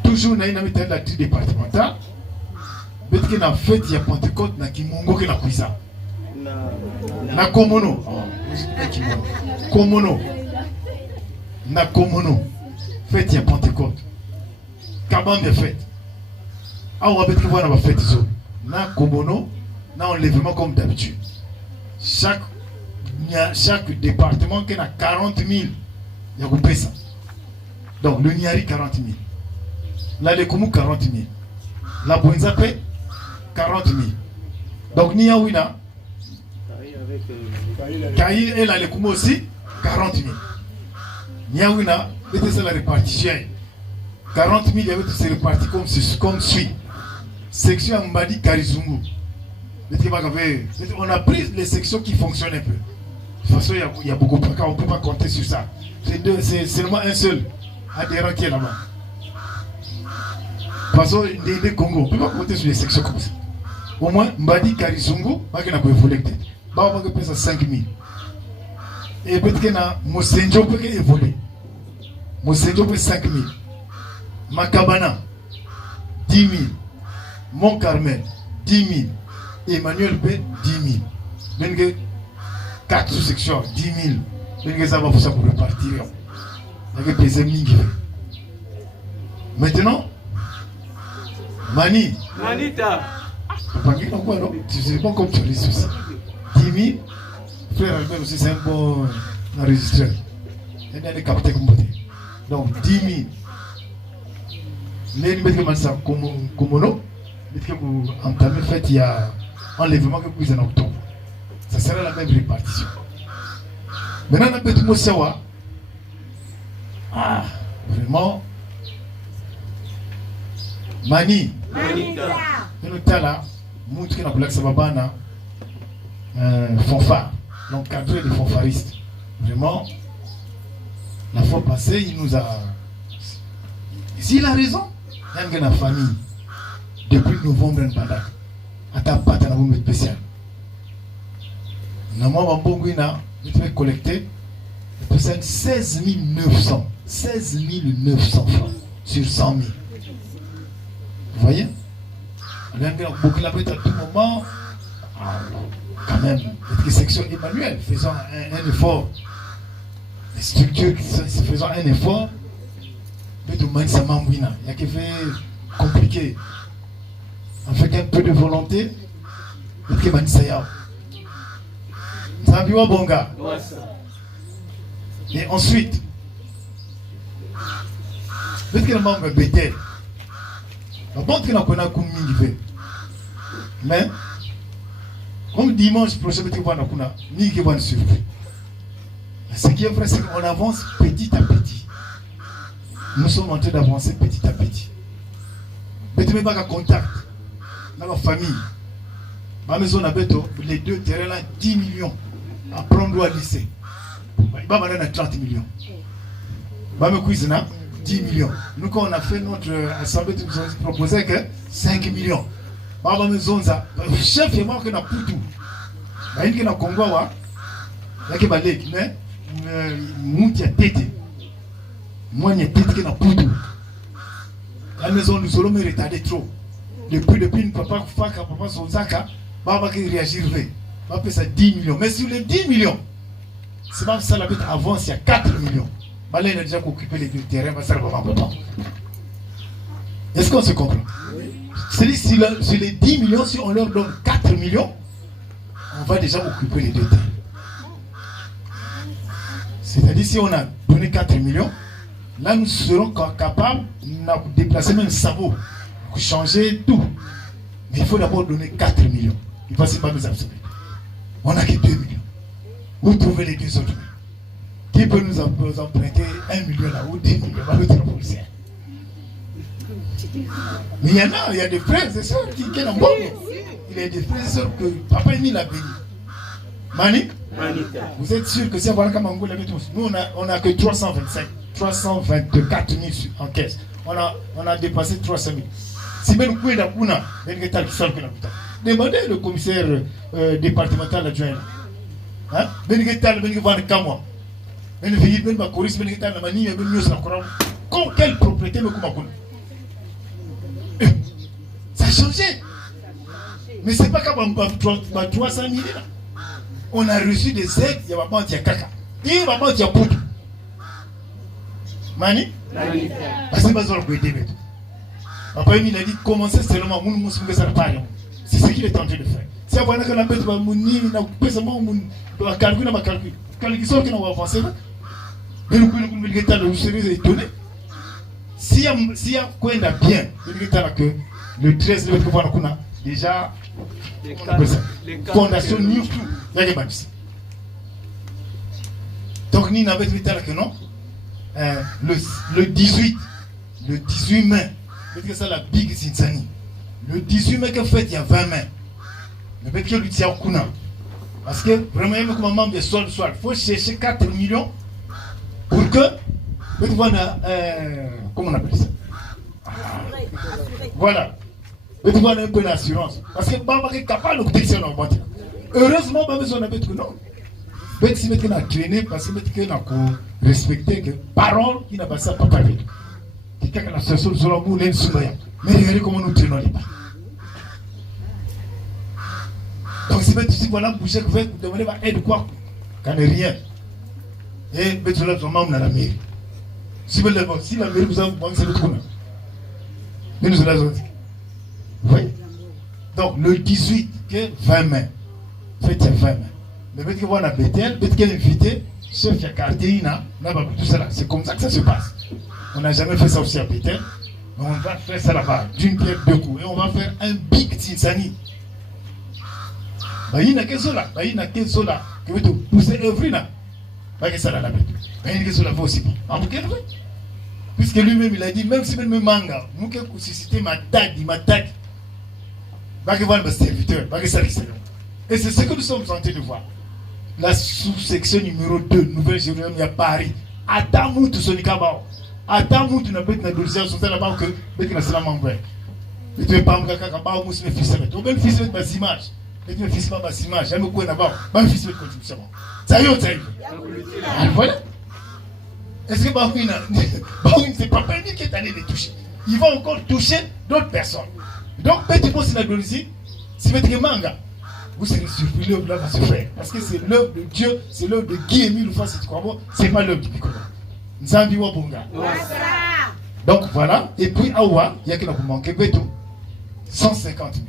toujours, dans une la 10 départementale, Bête que na fête, il y a Pentecôte, na Kimongo, que na Kouisa. Na Komono. Komono. Na Komono. Fête, il y a Pentecôte. Kaban de fête. Ah, on va mettre que voilà ma fête. Na Komono, na enlèvement comme d'habitude. Chaque département qui a 40 000, il y a coupé ça. Donc, le Niari, 40 000. Là, le Koumou, 40 000. La Boenzape, 40 000. Donc, Niawina, Kaï et la Lekoumou aussi, 40 000. Niawina, c'est la répartition. 40 000, il y avait tout ces répartis comme suit. Section Mbadi Karizungu, On a pris les sections qui fonctionnent un peu. De toute façon, il y a beaucoup de cas, on ne peut pas compter sur ça. C'est seulement un seul adhérent qui est là-bas. De toute façon, des Congo, on ne peut pas compter sur les sections comme ça. Au moins, Mbadi Karizungu, il n'a pas évolué peut-être. Il va payer 5 000. Et peut-être que Mosenjo peut évoluer. Mosenjo peut 5 000. Makabana, 10 000. Mont Carmel, 10 000. Emmanuel B, 10 000. Donc, 4 sous-sections, 10 000. Donc, ça va pour repartir. Il y a des amis. Maintenant, Mani. Manita. Tu sais pas comme tu lis aussi. 10 000. Frère Albert aussi, c'est un bon enregistreur. Il y a des capteurs comme ça. Donc, 10 000. Mais il y a ça comme nous. Vous entamez fait, il y a enlèvement que vous en octobre. Ça sera la même répartition. Maintenant, on a petit mot sawa. Ah, vraiment. Mani. Manita. Nous tala, nous qui n'avons pas sababana, fanfare, donc cadre de fanfariste. Vraiment, la fois passée, il nous a. S'il a raison, il y a une famille. Depuis novembre, à ta patte, on a un spécial. Nous avons collecté 16 900. 16 900 francs sur 100 000. Vous voyez? On a beaucoup la bête à tout moment. Quand même, notre section Emmanuel, faisant un effort. Les structures faisant un effort. Mais tout le monde, ça m'a il y a quelque chose compliqué. Avec un peu de volonté, peut-être que man saya. Ça va bonga. Et ensuite, peut-être que le membre Bethel. La banque qui n'a pas comme fait. Mais comme dimanche prochain, peut-être qu'on a ni qui va suivre. Ce qui est vrai, c'est qu'on avance petit à petit. Nous sommes en train d'avancer petit à petit. Peut-être pas en contact. Dans la famille, ma maison a les deux terrains là 10 millions à prendre au lycée. Il va me 30 millions. Ma cuisine 10 millions. Nous quand on a fait notre assemblée, nous avons proposé que 5 millions. Ma maison ça, chef et moi qui n'a plus tout. Il y a un Congo là, il y a un lake, mais nous qui a tête. Moi il y a tête qui n'a plus tout. La maison nous allons me retarder trop. Depuis papa Faka, papa Sonzaka, papa qui réagit, va payer ça 10 millions. Mais sur les 10 millions, c'est pas ça la bête avance, il y a 4 millions. Là, il a déjà occupé les deux terrains, ça va pas longtemps. Est-ce qu'on se comprend? C'est-à-dire, sur les 10 millions, si on leur donne 4 millions, on va déjà occuper les deux terrains. C'est-à-dire, si on a donné 4 millions, là, nous serons capables de déplacer même un sabot. Changer tout. Mais il faut d'abord donner 4 millions. Il va se pas nous absorber. On n'a que 2 millions. Où trouver les deux autres? Qui peut nous emprunter 1 million là ou 2 millions? Mais il y a des frères et sœurs qui ont bon. Il y a des frères et sœurs que papa Émile a béni. Mani? Vous êtes sûr que si on va comme Angola, nous on a que 324 000 en caisse. On a dépassé 300 000. Si bien nous pouvons demandez le commissaire départemental adjoint. Hein? Quelle propriété ça a changé. Mais c'est pas comme 300 000. On a reçu des aides, il y a pas de caca. Il y a pas de poudre. Mani? Parce que c'est pas aider. Papa il a dit commencer seulement c'est ce qu'il est en train de faire. Si on a un peu de monnaie, on a coupé seulement on calcul, quand ils sont qui n'ont avancé, mais nous pouvons serez étonnés. Si il y a quoi de bien, que le 13 le pouvoir déjà fondation New Tout. Donc nous n'avons pas que non. Le 18 mai, c'est ça la Big Zinsani. Le 18 mai, qu'en fait, il y a 20 mains. Mais peut-être que lui tient au Kuna. Parce que vraiment, il y a comme un membre de sol. Il faut chercher 4 millions pour que. Comment on appelle ça? Voilà. Mais tu vois un peu d'assurance. Parce que Bamba est capable de coûter en boîte. Heureusement, Bamba besoin de mettre que non. Mais si mettre qu'on a traîné, parce que qu'on a respecté que parole qui n'a pas ça, pas parler. Quelqu'un qui a fait sur la boule, mais regardez comment nous traînons les pas. Donc si tu dis voilà, boucher que vous demandez aide quoi? Quand il n'y a rien. Et mettre là son membre dans la mairie. Si la mairie vous a demandé, c'est le trou. Mais nous allons dire. Oui. Donc le 18, 20 mai. Faites 20 mai. Mais peut-être que vous avez Bethel, peut-être qu'elle est invitée, chef de quartier, tout ça. C'est comme ça que ça se passe. On n'a jamais fait ça aussi à Bethel. Mais on va faire ça là-bas, d'une pierre deux coups. Et on va faire un big Tinsani. Il n'y a que cela. Il n'y a que cela. Que vous poussez œuvre là. Pas que ça là là-bas. Il y a que cela aussi. Puisque lui-même il a dit, même si même manga, nous qui susciter ma tag, pas que voir le serviteur, pas que ça l'excellent. Et c'est ce que nous sommes en train de voir. La sous-section numéro 2, Nouvelle-Jérusalem, il y a Paris. Attends-nous tout ce Nikabao. Attends-nous tout notre négociation, sur là-bas que tu n'as pas m'envoyer. Et tu ne pas me faire un fils. Tu veux un fils avec ma image. Et tu veux un fils avec ma image. J'aime beaucoup là-bas. Pas un fils avec contribution. Ça y est, ça y est. Voilà. Est-ce que Baouine, c'est pas permis qui est allé les toucher. Il va encore toucher d'autres personnes. Donc, petit mot, c'est la glorification. Si vous êtes manga, vous serez surpris, l'œuvre là va se faire. Parce que c'est l'œuvre de Dieu, c'est l'œuvre de Guy Émile Oufa, c'est pas l'œuvre du Piccolo. Nzambi wa Bonga. Donc voilà, et puis Awa, il y a qui n'a pas manqué, 150 000.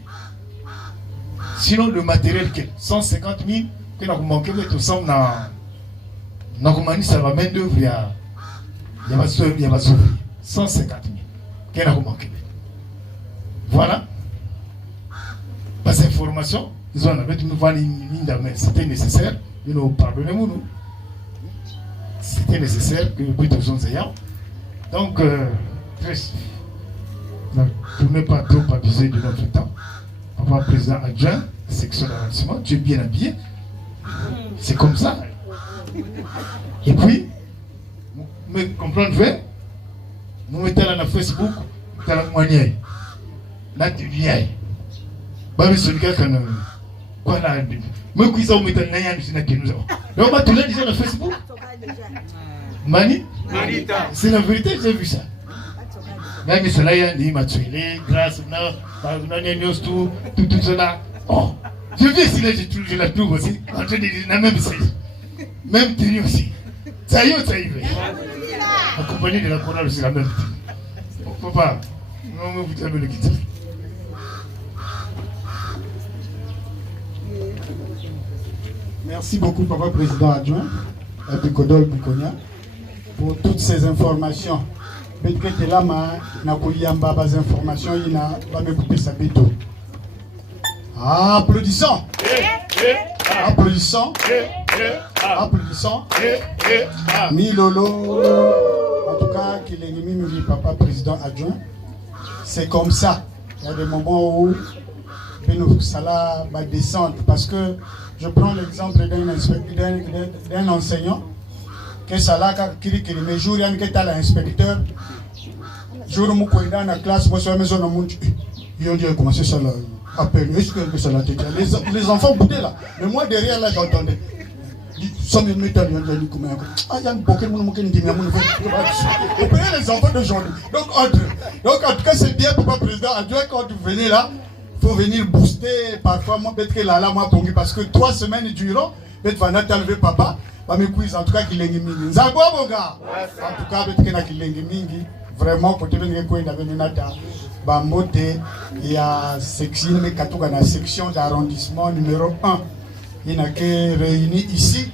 Sinon, le matériel, 150 000, qui n'a pas manqué, ça, ça va main d'œuvre, il y a 150 000. Qui n'a pas manqué. Voilà. Pas d'information. Ils ont c'était nécessaire. Pardonnez-nous. C'était nécessaire que nous tous ayons. Donc, ne tournez pas trop abuser de notre temps. Papa président adjoint, section d'arrondissement, tu es bien habillé. C'est comme ça. Et puis, me comprendre vrai, nous mettons là sur Facebook, dans la moyenne. Là, tu viens. Bah, mais celui-là, quand quoi là, moi, qui sont mettant là, nous sommes nous avons. Donc, on va tout là déjà sur Facebook. Mani? C'est la vérité, j'ai vu ça. Même cela, il m'a tué, grâce à tout cela. Oh, je vis ici, je la trouve aussi. En train de dire la même chose. Même tenue aussi. Ça y est, ça y est. Accompagné de la chorale aussi, la même tenue. Papa, non, vous avez le quitter. Merci beaucoup, Papa Président adjoint, à Bicodol Biconia, pour toutes ces informations. Peut-être que là, je n'ai des informations, il n'a pas m'écouter ça bientôt. Applaudissons! Applaudissons! Applaudissons! Milolo! En tout cas, qu'il est ennemi, me dit Papa Président adjoint. C'est comme ça. Il y a des moments où ça va descendre. Parce que je prends l'exemple d'un enseignant que ça là, qui dit que les jours, il y a un inspecteur. Jour où je suis dans la classe, moi, je suis dans la maison. Ils ont dit comment c'est ça là. Appelle, est-ce que ça l'a été les enfants boudaient là. Mais moi, derrière là, j'entendais. Some métal, il y a dit comment. Ah, il y a un bouquet, mon bouquet, il y a un les enfants d'aujourd'hui. Donc, en tout cas, c'est bien, Papa Président adjoint, quand vous venez là. Il faut venir booster, parfois, moi, peut-être que là, moi, parce que 3 semaines durant, peut-être que tu as levé papa, en tout cas, qu'il est mingi. Zagwa, mon gars. En tout cas, peut-être qu'il est mingi. Vraiment, quand tu es venu, il y avait une Bambote, il y a section d'arrondissement numéro 1. Il y en a qui réunis ici,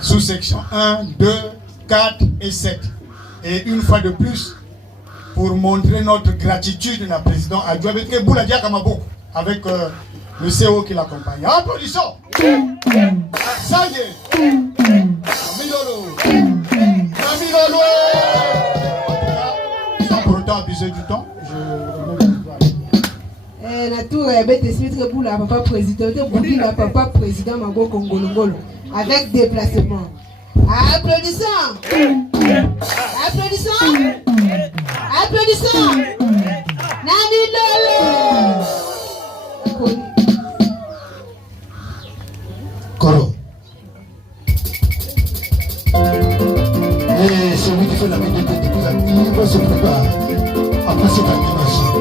sous section 1, 2, 4 et 7. Et une fois de plus, pour montrer notre gratitude à la présidente adjoint avec le CO qui l'accompagne. Applaudissons! Ça y est! Amilolo! Amilolo! Sans pour autant abuser du temps, na tour ya bete simetre pour la papa président pour la papa président Mango Congolongolo avec déplacement. Applaudissons. Applaudissons. Applaudissons. Nani Lolo. Coro. Et celui qui fait la vidéo il va se préparer après cette animation.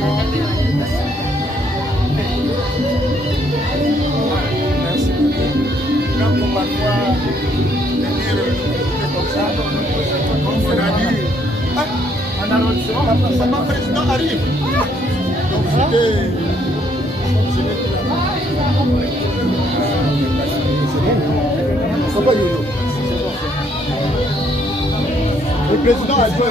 Le président arrive. Donc le président a joué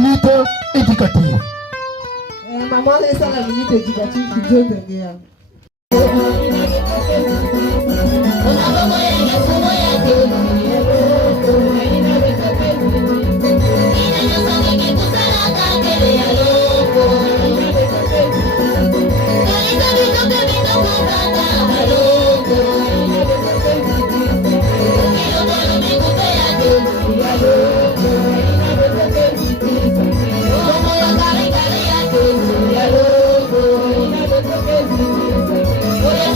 minute éducative. Maman, laisse la minute éducative qui Dieu derrière. Yeah.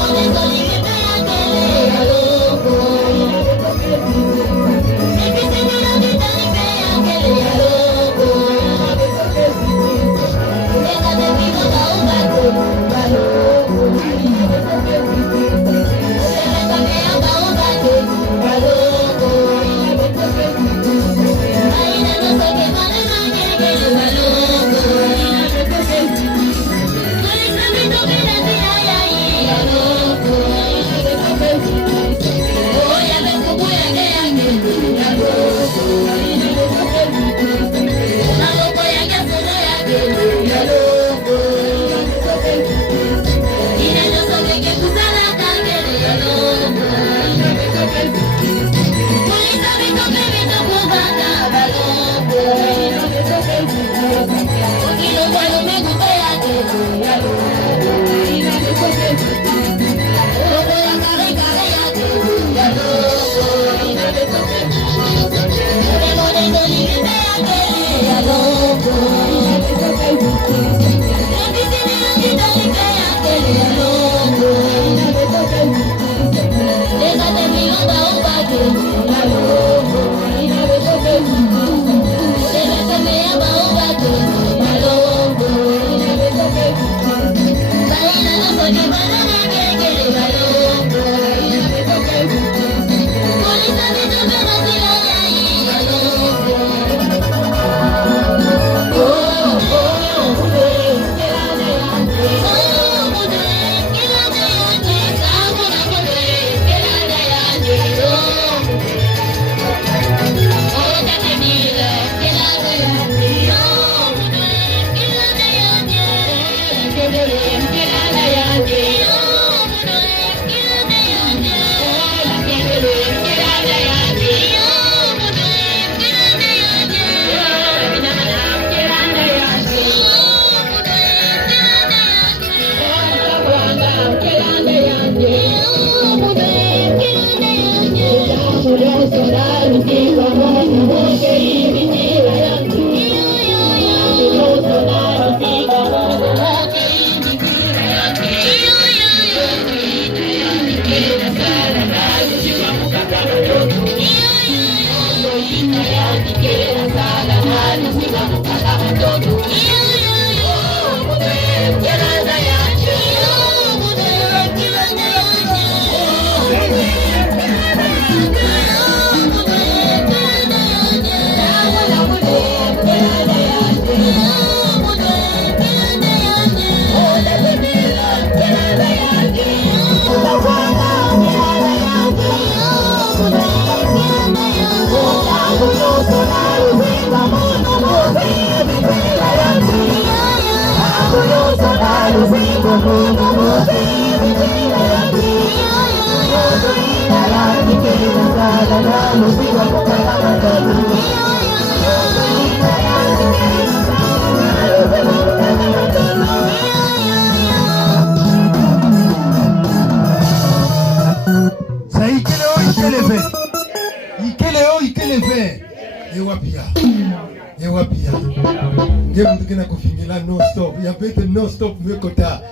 Non-stop, mieux que t'as.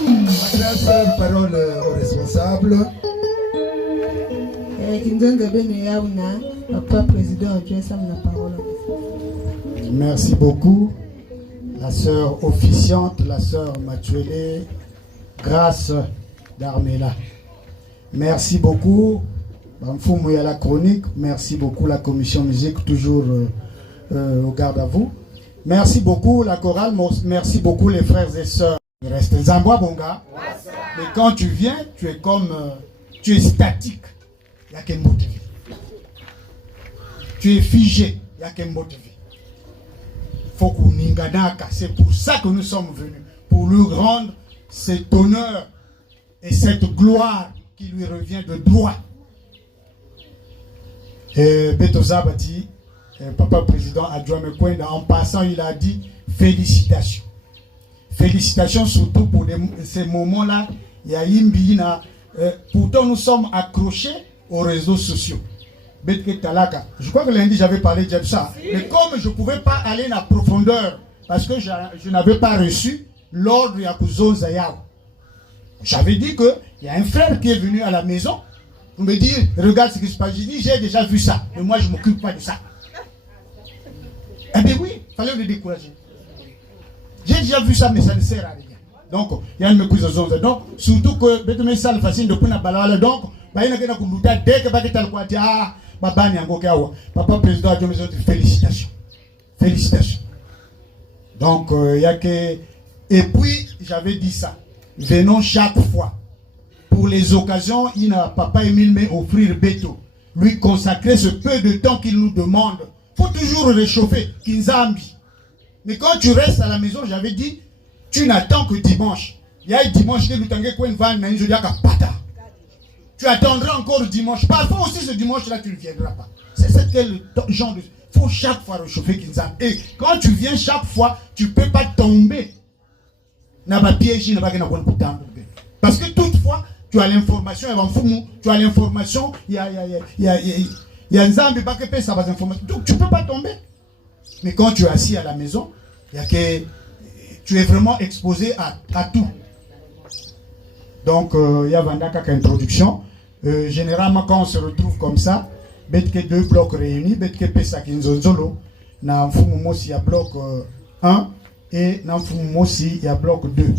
Madame, parole au responsable. Merci beaucoup, la sœur officiante, la sœur Matuele, grâce d'Armela. Merci beaucoup, Bamfoumou à la chronique. Merci beaucoup, la commission musique, toujours au garde à vous. Merci beaucoup la chorale, merci beaucoup les frères et sœurs. Il reste Zambwa Bonga. Mais quand tu viens, tu es comme, tu es statique. Il n'y a qu'un mot de vie. Tu es figé. Il n'y a qu'un mot de vie. Fokuningadaka. C'est pour ça que nous sommes venus. Pour lui rendre cet honneur et cette gloire qui lui revient de droit. Et Betoza Bati, Papa Président Adjoint Mekwenda, en passant, il a dit félicitations. Félicitations surtout pour ces moments-là. Il y a Imbina. Pourtant, nous sommes accrochés aux réseaux sociaux. Je crois que lundi, j'avais parlé de ça. Mais comme je ne pouvais pas aller en profondeur, parce que je n'avais pas reçu l'ordre Yakuzo Zayao, j'avais dit qu'il y a un frère qui est venu à la maison pour me dire, regarde ce qui se passe. J'ai dit, j'ai déjà vu ça, mais moi, je ne m'occupe pas de ça. Eh bien oui, il fallait le décourager. J'ai déjà vu ça, mais ça ne sert à rien. Donc, il y a une mécouise aux ondes. Donc, surtout que, bête ça, facile de prendre la balle. Donc, il y a une kundouta dès que tu as le quoi, ah, Baba Nyangokawa. Papa Président a dit, félicitations. Félicitations. Donc, il y a que. Et puis, j'avais dit ça. Venons chaque fois. Pour les occasions, il n'a Papa Émile mais offrir Beto. Lui consacrer ce peu de temps qu'il nous demande. Il faut toujours réchauffer. Kinzambi. Mais quand tu restes à la maison, j'avais dit, tu n'attends que dimanche. Il y a dimanche, tu attendras encore dimanche. Parfois aussi ce dimanche-là, tu ne viendras pas. C'est quel genre de... Il faut chaque fois réchauffer Kinzambi. Et quand tu viens chaque fois, tu ne peux pas tomber. Parce que toutefois, tu as l'information, tu as l'information, il y a un zambi, pas que ça va information. Donc tu ne peux pas tomber. Mais quand tu es assis à la maison, il y a que tu es vraiment exposé à tout. Donc il y a Vandaka qui a introduction. Généralement, quand on se retrouve comme ça, il y a deux blocs réunis, il y a Pesa Kinzonzolo, dans il y a bloc 1 et dans il y a bloc 2.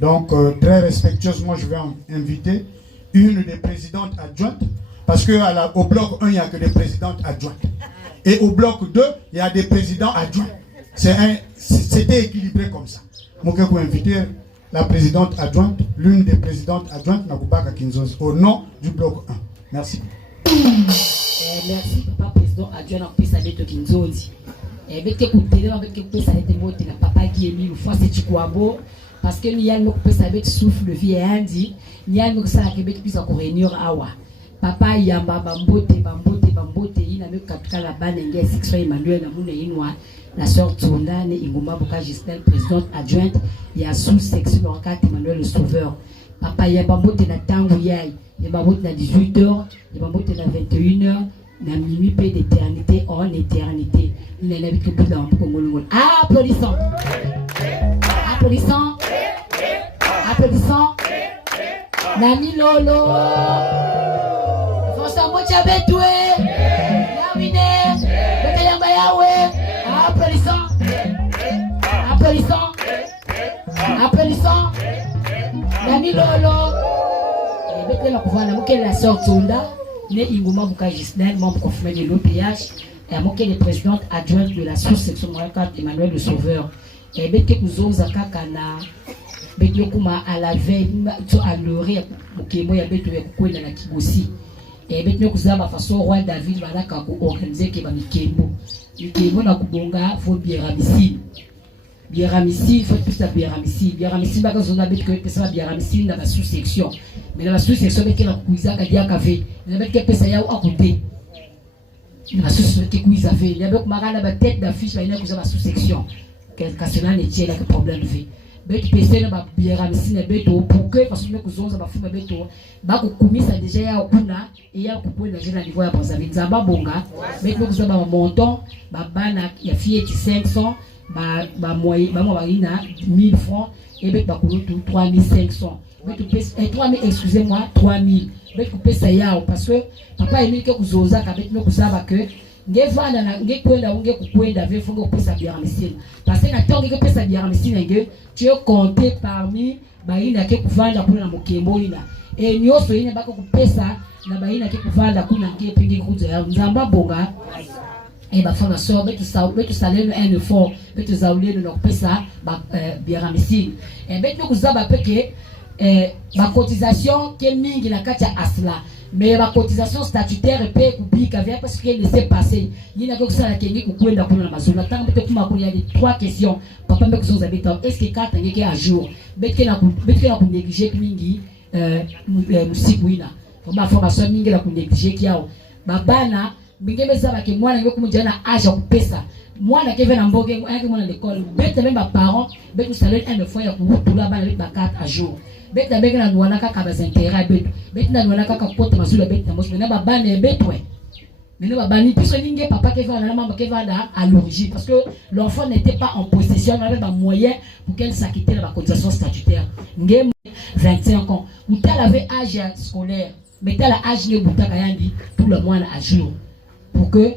Donc, très respectueusement, je vais inviter une des présidentes adjointes, parce qu'au bloc 1, il n'y a que des présidentes adjointes. Et au bloc 2, il y a des présidents adjoints. C'était équilibré comme ça. Je vais inviter la présidente adjointe, l'une des présidentes adjointes, Nakubaka Kinzozi, au nom du bloc 1. Merci. Merci, papa président adjoint en Pesa Beto Kinzozi. Et bête que télé, avec que Pesa Beto Mote, na papa qui est mis, une fois c'est Chikwabo, parce que n'y a pas Pesa Beto souffle vie et indi, n'y a pas ça que Beto puisse encore réunir awa. Papa yamba bambote, il n'a même qu'à la banne, il y a 6 Emmanuel, la moune et la sœur Tsonda, Ingoma Boka Gisèle, présidente adjointe, il y a sous-section en 4 Emmanuel le Sauveur. Papa yamba bote na tango yai, yamba bote na 18h, yamba bote na 21h, na minuit paix d'éternité en éternité. Il n'a pas que plus dans le Congo. Applaudissons. Applaudissons. Applaudissons. Nami Lolo. François Mocha Betoué. Yawine. Betayamba Yahweh. Applaudissons. Applaudissons. Applaudissons. Nami Lolo. Et Betayamba la pouvoir, la sœur Tsonda. Né Ingoma Buka Gisnel, membre confirmé de l'OPH, et à moquer les présidentes adjointes de la sous-section Moyaka Emmanuel le Sauveur. Et Beke Kuzo Zakakana, Beke Kuma à la veille, à l'orée, Mokemo Yabeto Yakouen à la Kibosi. Et Beke Kuza, ma façon, roi David, Malaka, organisé Keba Mikemo. Mikemo na Kubonga, faut Bieramisi. Bieramisi, il faut plus la Bieramisi. Bieramisi, bah, quand on a Beke, c'est la Bieramisi dans la sous-section. Mais dans la sous-section, il y a un cousin qui a café. Il y a un qui a à côté. Dans la sous-section, il y a il y a un tête d'affiche, il y a une sous-section. Quand cela n'est pas un problème de vie. Mais tu peux essayer de bien ramasser les bêtes pour que, parce que nous avons fait des bêtes, nous avons déjà un kuna et il y a un coupon de la niveau à Brazzaville. Nous avons bonga, mais nous avons un montant, il y a fié 500, moyen, 1000 francs et nous avons 3500. 3000, excusez-moi, 3000. Mais tu peux ça parce que papa est mis que vous osez avec nous, vous savez que ngevana na ngekwenda kukwenda veut faut que ça bien machine parce que na tangi que ça bien machine nge tu es compté parmi baina ke kuvanda kuna mukembo ina et nyoso ine bako kupesa na baina ke kuvanda kuna nge pingi kuza ya nzamba bonga et ba fama so betu saleno un effort betu zauleno na kupesa ba bien machine et betu kuzaba peke ma cotisation qui est mingi na kati asla mais ma cotisation statutaire peut kubika vient parce que laisser passer il n'a que ça la kengi kukwenda kuna na mazuna tant que kuma kuna il y a 3 questions papa mbeko zo habitants est-ce que carte ngeke à jour beke na négliger mingi musikwina kwa formation mingi la kunégliger kiao babana bingemeza ba ke mwana ngeke kumujana age kupesa mwana keve na mboge yake mwana l'école bete même ba parents betu salaire un fois ya kutula bana avec ba carte à jour beta beka na nuana kaka ba intérêt betu beta na nuana kaka kota masula beta mos mena ba bane betwe mena ba bani piso ninge papa ke va na mama ke va à l'origine parce que l'enfant n'était pas en possession avec ba moyen pour qu'elle s'acquitte la cotisation statutaire ngem 25 ans ou tel avait âge scolaire mais tel âge ne butaka yandi tout le mois à jour pour que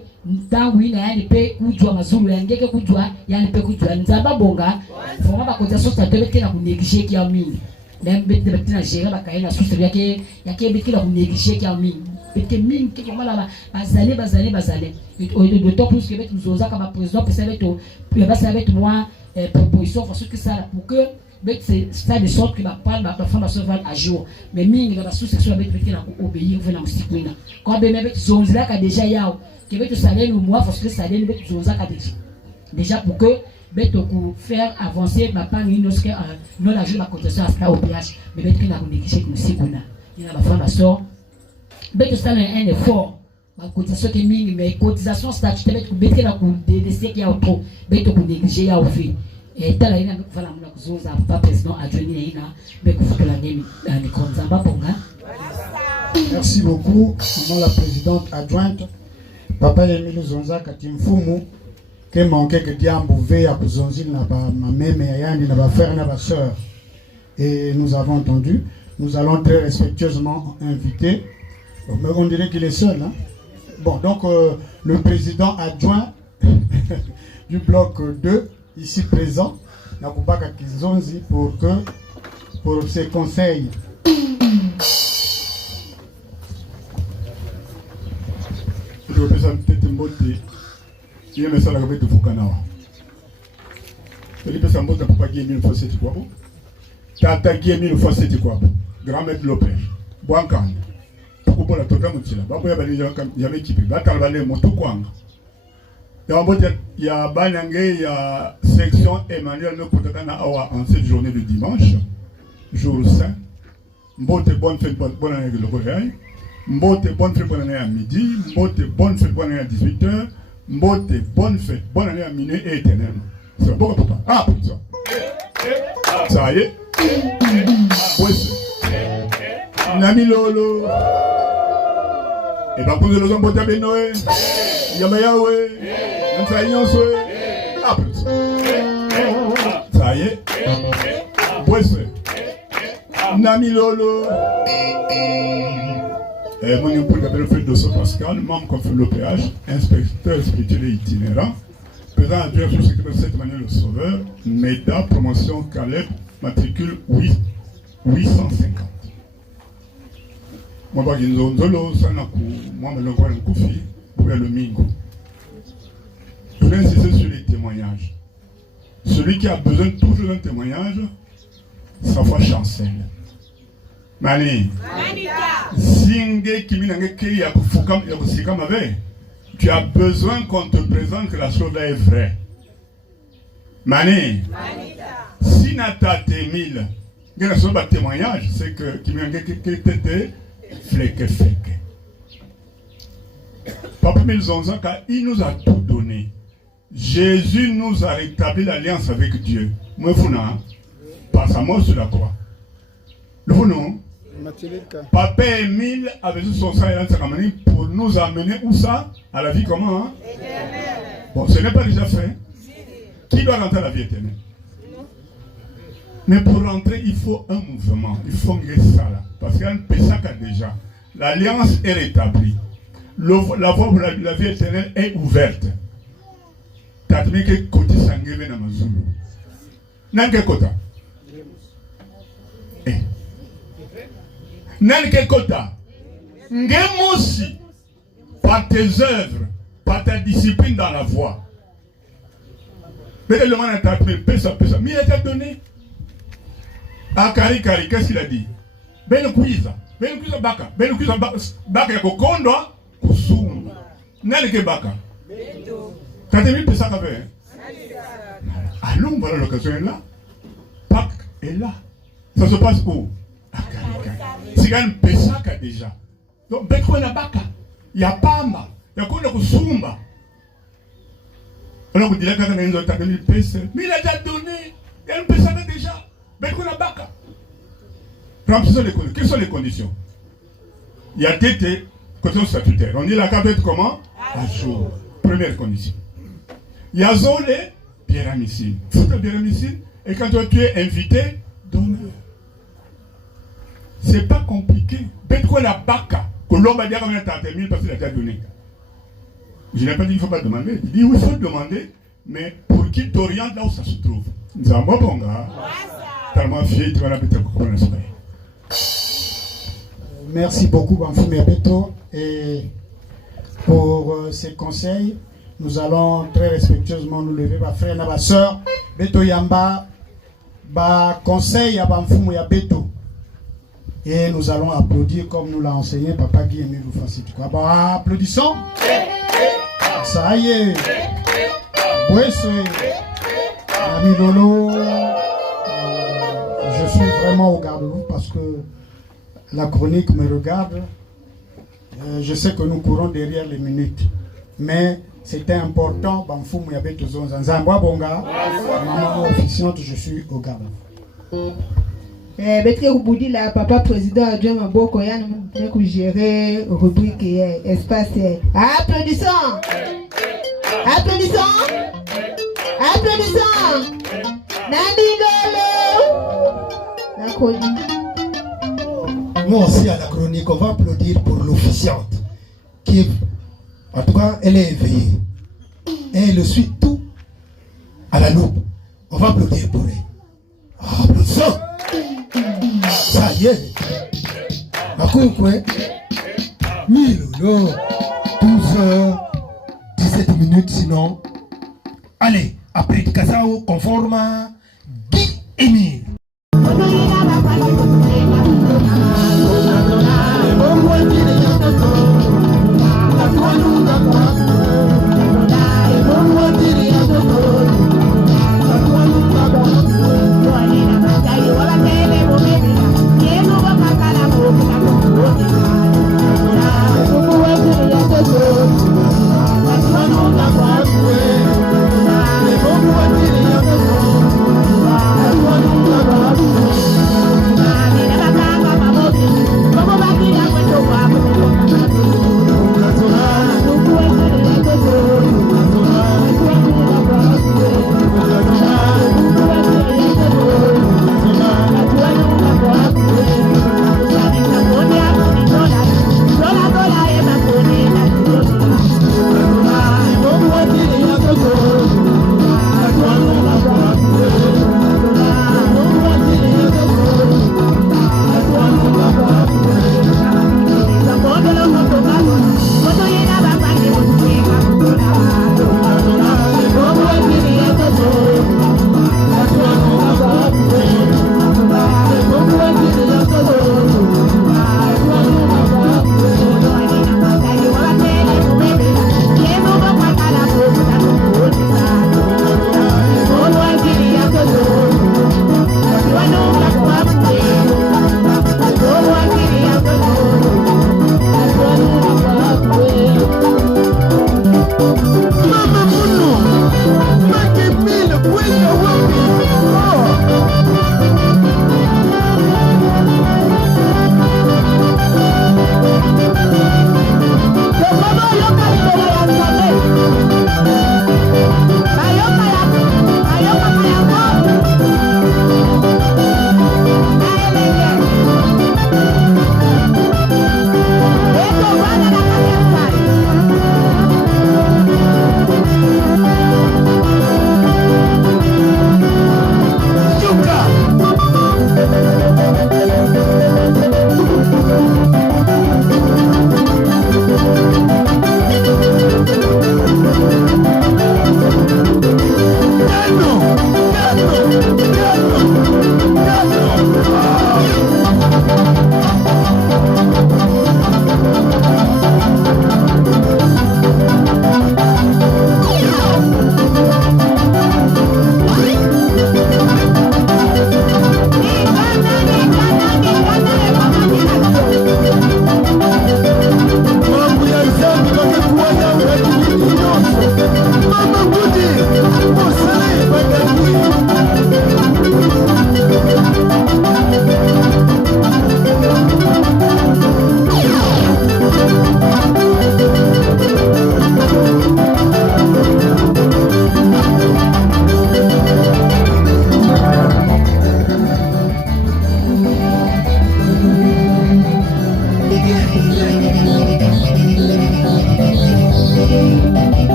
tangu ina yani pe kujwa mazulu yangeke kujwa yani pe kujwa nzamba bonga foma ba cotisation statutaire ke na kunégliger ki ya mingi même bête na gérer ba kaina sous yake bête la négliger qui a mis bête mine qui comment là bazale d'autant plus que bête nous osa comme président pour ça avec moi proposition parce que ça pour que bête c'est ça de sorte que ba parle ba femme se va à jour mais mine la sous-section bête na obéir venir musikwina quand bête zonzela ka déjà yao que bête salaire le mois parce que salaire bête zonza ka déjà pour que pour faire avancer ma part une autre non la ma cotisation à OPH mais bête qui n'a pas négligé comme si kuna il a ma femme sort bête ça un effort ma cotisation qui mine mais cotisation statutaire bête qui n'a pas délaissé qui a trop bête pour négliger a offert et tala ina voilà mon kuzoza pas président adjoint ina mais pour que la nemi ni konzamba ponga. Merci beaucoup maman la présidente adjointe papa Emile Zonza katimfumu que manquait que diambo veille à Kuzonzil na ba ma mère yani na ba frère na ba sœur et nous avons entendu nous allons très respectueusement inviter Mais on dirait qu'il est seul. Hein? Bon, donc le président adjoint du bloc 2, ici présent, Nakubaka Kizonzi, pour ses conseils. Je vais faire peut-être un mot de... Il y a un message à de Fukanawa. Je vais faire un mot de Papa Guillemine Fossé Tikwabo. Tata Guillemine Fossé Tikwabo. Grand-mère Lopez. Boankan. Pour la Toka Moutila. Baboya Bani Yame Kipi. Batalbane Motukwang. Il y a Banangé, il y a section Emmanuel Nokotakana Awa en cette journée de dimanche. Jour saint. Mbote bonne fête, bonne année de l'Okoréaï. Mbote bonne fête, bonne année à midi. Mbote bonne fête, bonne année à 18h. Mbote bonne fête, bonne année à minuit et éternellement. C'est bon, papa. Ah, pour ça. Ça y est. Oui, Nami Lolo. Et bien, pour les hommes, Botabe Noé. Yamayawe. Nantayonswe. Ah, pour ça. Ça y est. Oui, Nami Lolo. Mon époux appelle le frère de Pascal, membre confirme l'OPH, inspecteur spirituel et itinérant, président adjoint sur le secteur de cette manière le Sauveur, MEDA, promotion Caleb, matricule 850. Moi, je vais vous dire, moi, je vais vous dire, pour le Mingo. Je vais insister sur les témoignages. Celui qui a besoin toujours d'un témoignage, sa foi chancelle. Mani, tu as besoin qu'on te présente que la chose là est vraie. Mani, si Nata Témil, il y a un témoignage, c'est que Papa Milzonza, il nous a tout donné. Jésus nous a rétabli l'alliance avec Dieu. Moi, par sa mort sur la croix. Le non? Papa Émile avait eu son sang pour nous amener où ça? À la vie comment? Hein? Bon, ce n'est pas déjà fait. Qui doit rentrer à la vie éternelle? Mais pour rentrer, il faut un mouvement. Il faut ça là. Parce qu'il y a un Pessaka déjà. L'alliance est rétablie. La voie pour la vie éternelle est ouverte. Tatmike Koti Sangebe Namazulu. Nanke Kota. Nanke Kota. Ngemosi. Par tes œuvres, par ta discipline dans la voie. Mais le monde a tapé, pesa. Mais il a été donné. Ah, Kari, qu'est-ce qu'il a dit? Ben Kouiza Baka. Ben Kouiza Baka ya kokondwa, kusumba. Nanke Baka. Quand tu as mis ça, allons, voilà l'occasion est là. Pâques est là. Ça se passe où? C'est quand même Pessaka déjà. Donc, Betro na Baka. Il y a Pamba. Il y a Konda Kusumba. Alors, vous direz quand on a une Pessa. Mais il a déjà donné. Il y a une Pessaka déjà. Betro na Baka. Remplissons les conditions. Quelles sont les conditions? Il y a des conditions statutaires. On dit la carte être comment? À jour. Première condition. Il y a Zolé, Pierre-Amicine. Pierre-Amicine. Et quand tu es invité, donne-le. C'est pas compliqué. Betko la Baka. Que l'homme va dire qu'on a tenté 1000 parce qu'il a déjà donné. Je n'ai pas dit qu'il ne faut pas demander. Il dit oui, il faut demander, mais pour qu'il t'oriente là où ça se trouve. Merci beaucoup, Banfoumé Beto. Et pour ces conseils, nous allons très respectueusement nous lever, ma frère et ma soeur, Beto Yamba, conseil à Banfoumé Beto. Et nous allons applaudir comme nous l'a enseigné Papa Guy Emile Loufassi. Applaudissons. Ça y est. Ami Lolo, je suis vraiment au garde-vous parce que la chronique me regarde. Je sais que nous courons derrière les minutes. Mais c'était important. Banfoumou Yabeto Zonzanzambwa Bonga. Maman officiante, je suis au garde-vous. Betre Ruboudi, la papa président adjoint Maboko, Yann, nous gérer rubrique espace. Applaudissons! Applaudissons! Applaudissons! Nandi Lolo! La chronique. Nous aussi à la chronique, on va applaudir pour l'officiante qui, en tout cas, elle est éveillée. Et elle suit tout à la loupe. On va applaudir pour elle. Applaudissons. Ça y est. Makoukoué. Milolo. 12h17 minutes sinon. Allez, après Kasao, conforme à Guy Émile.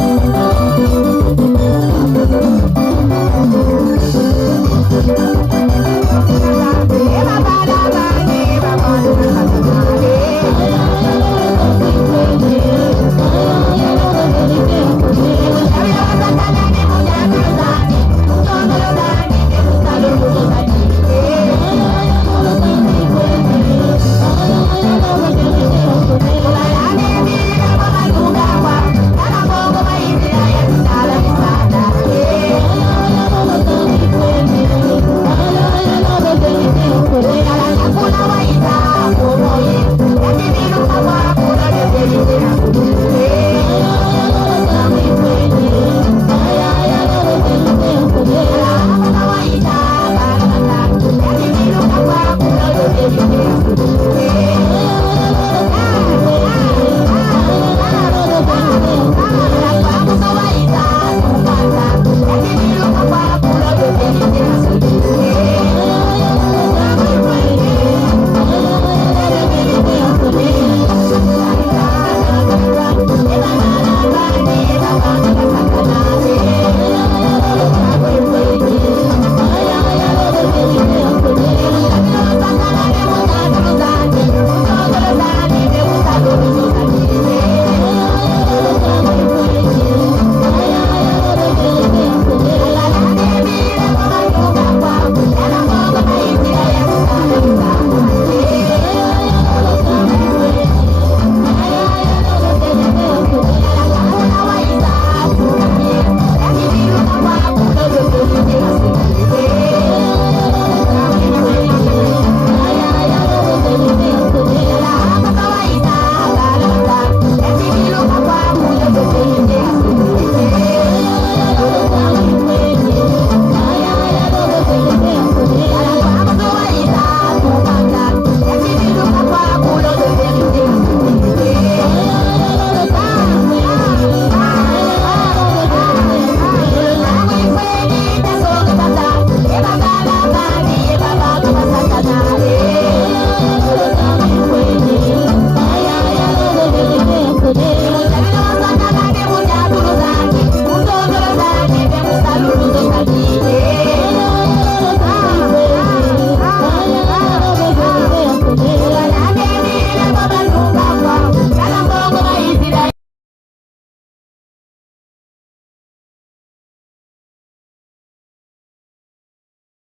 Thank you.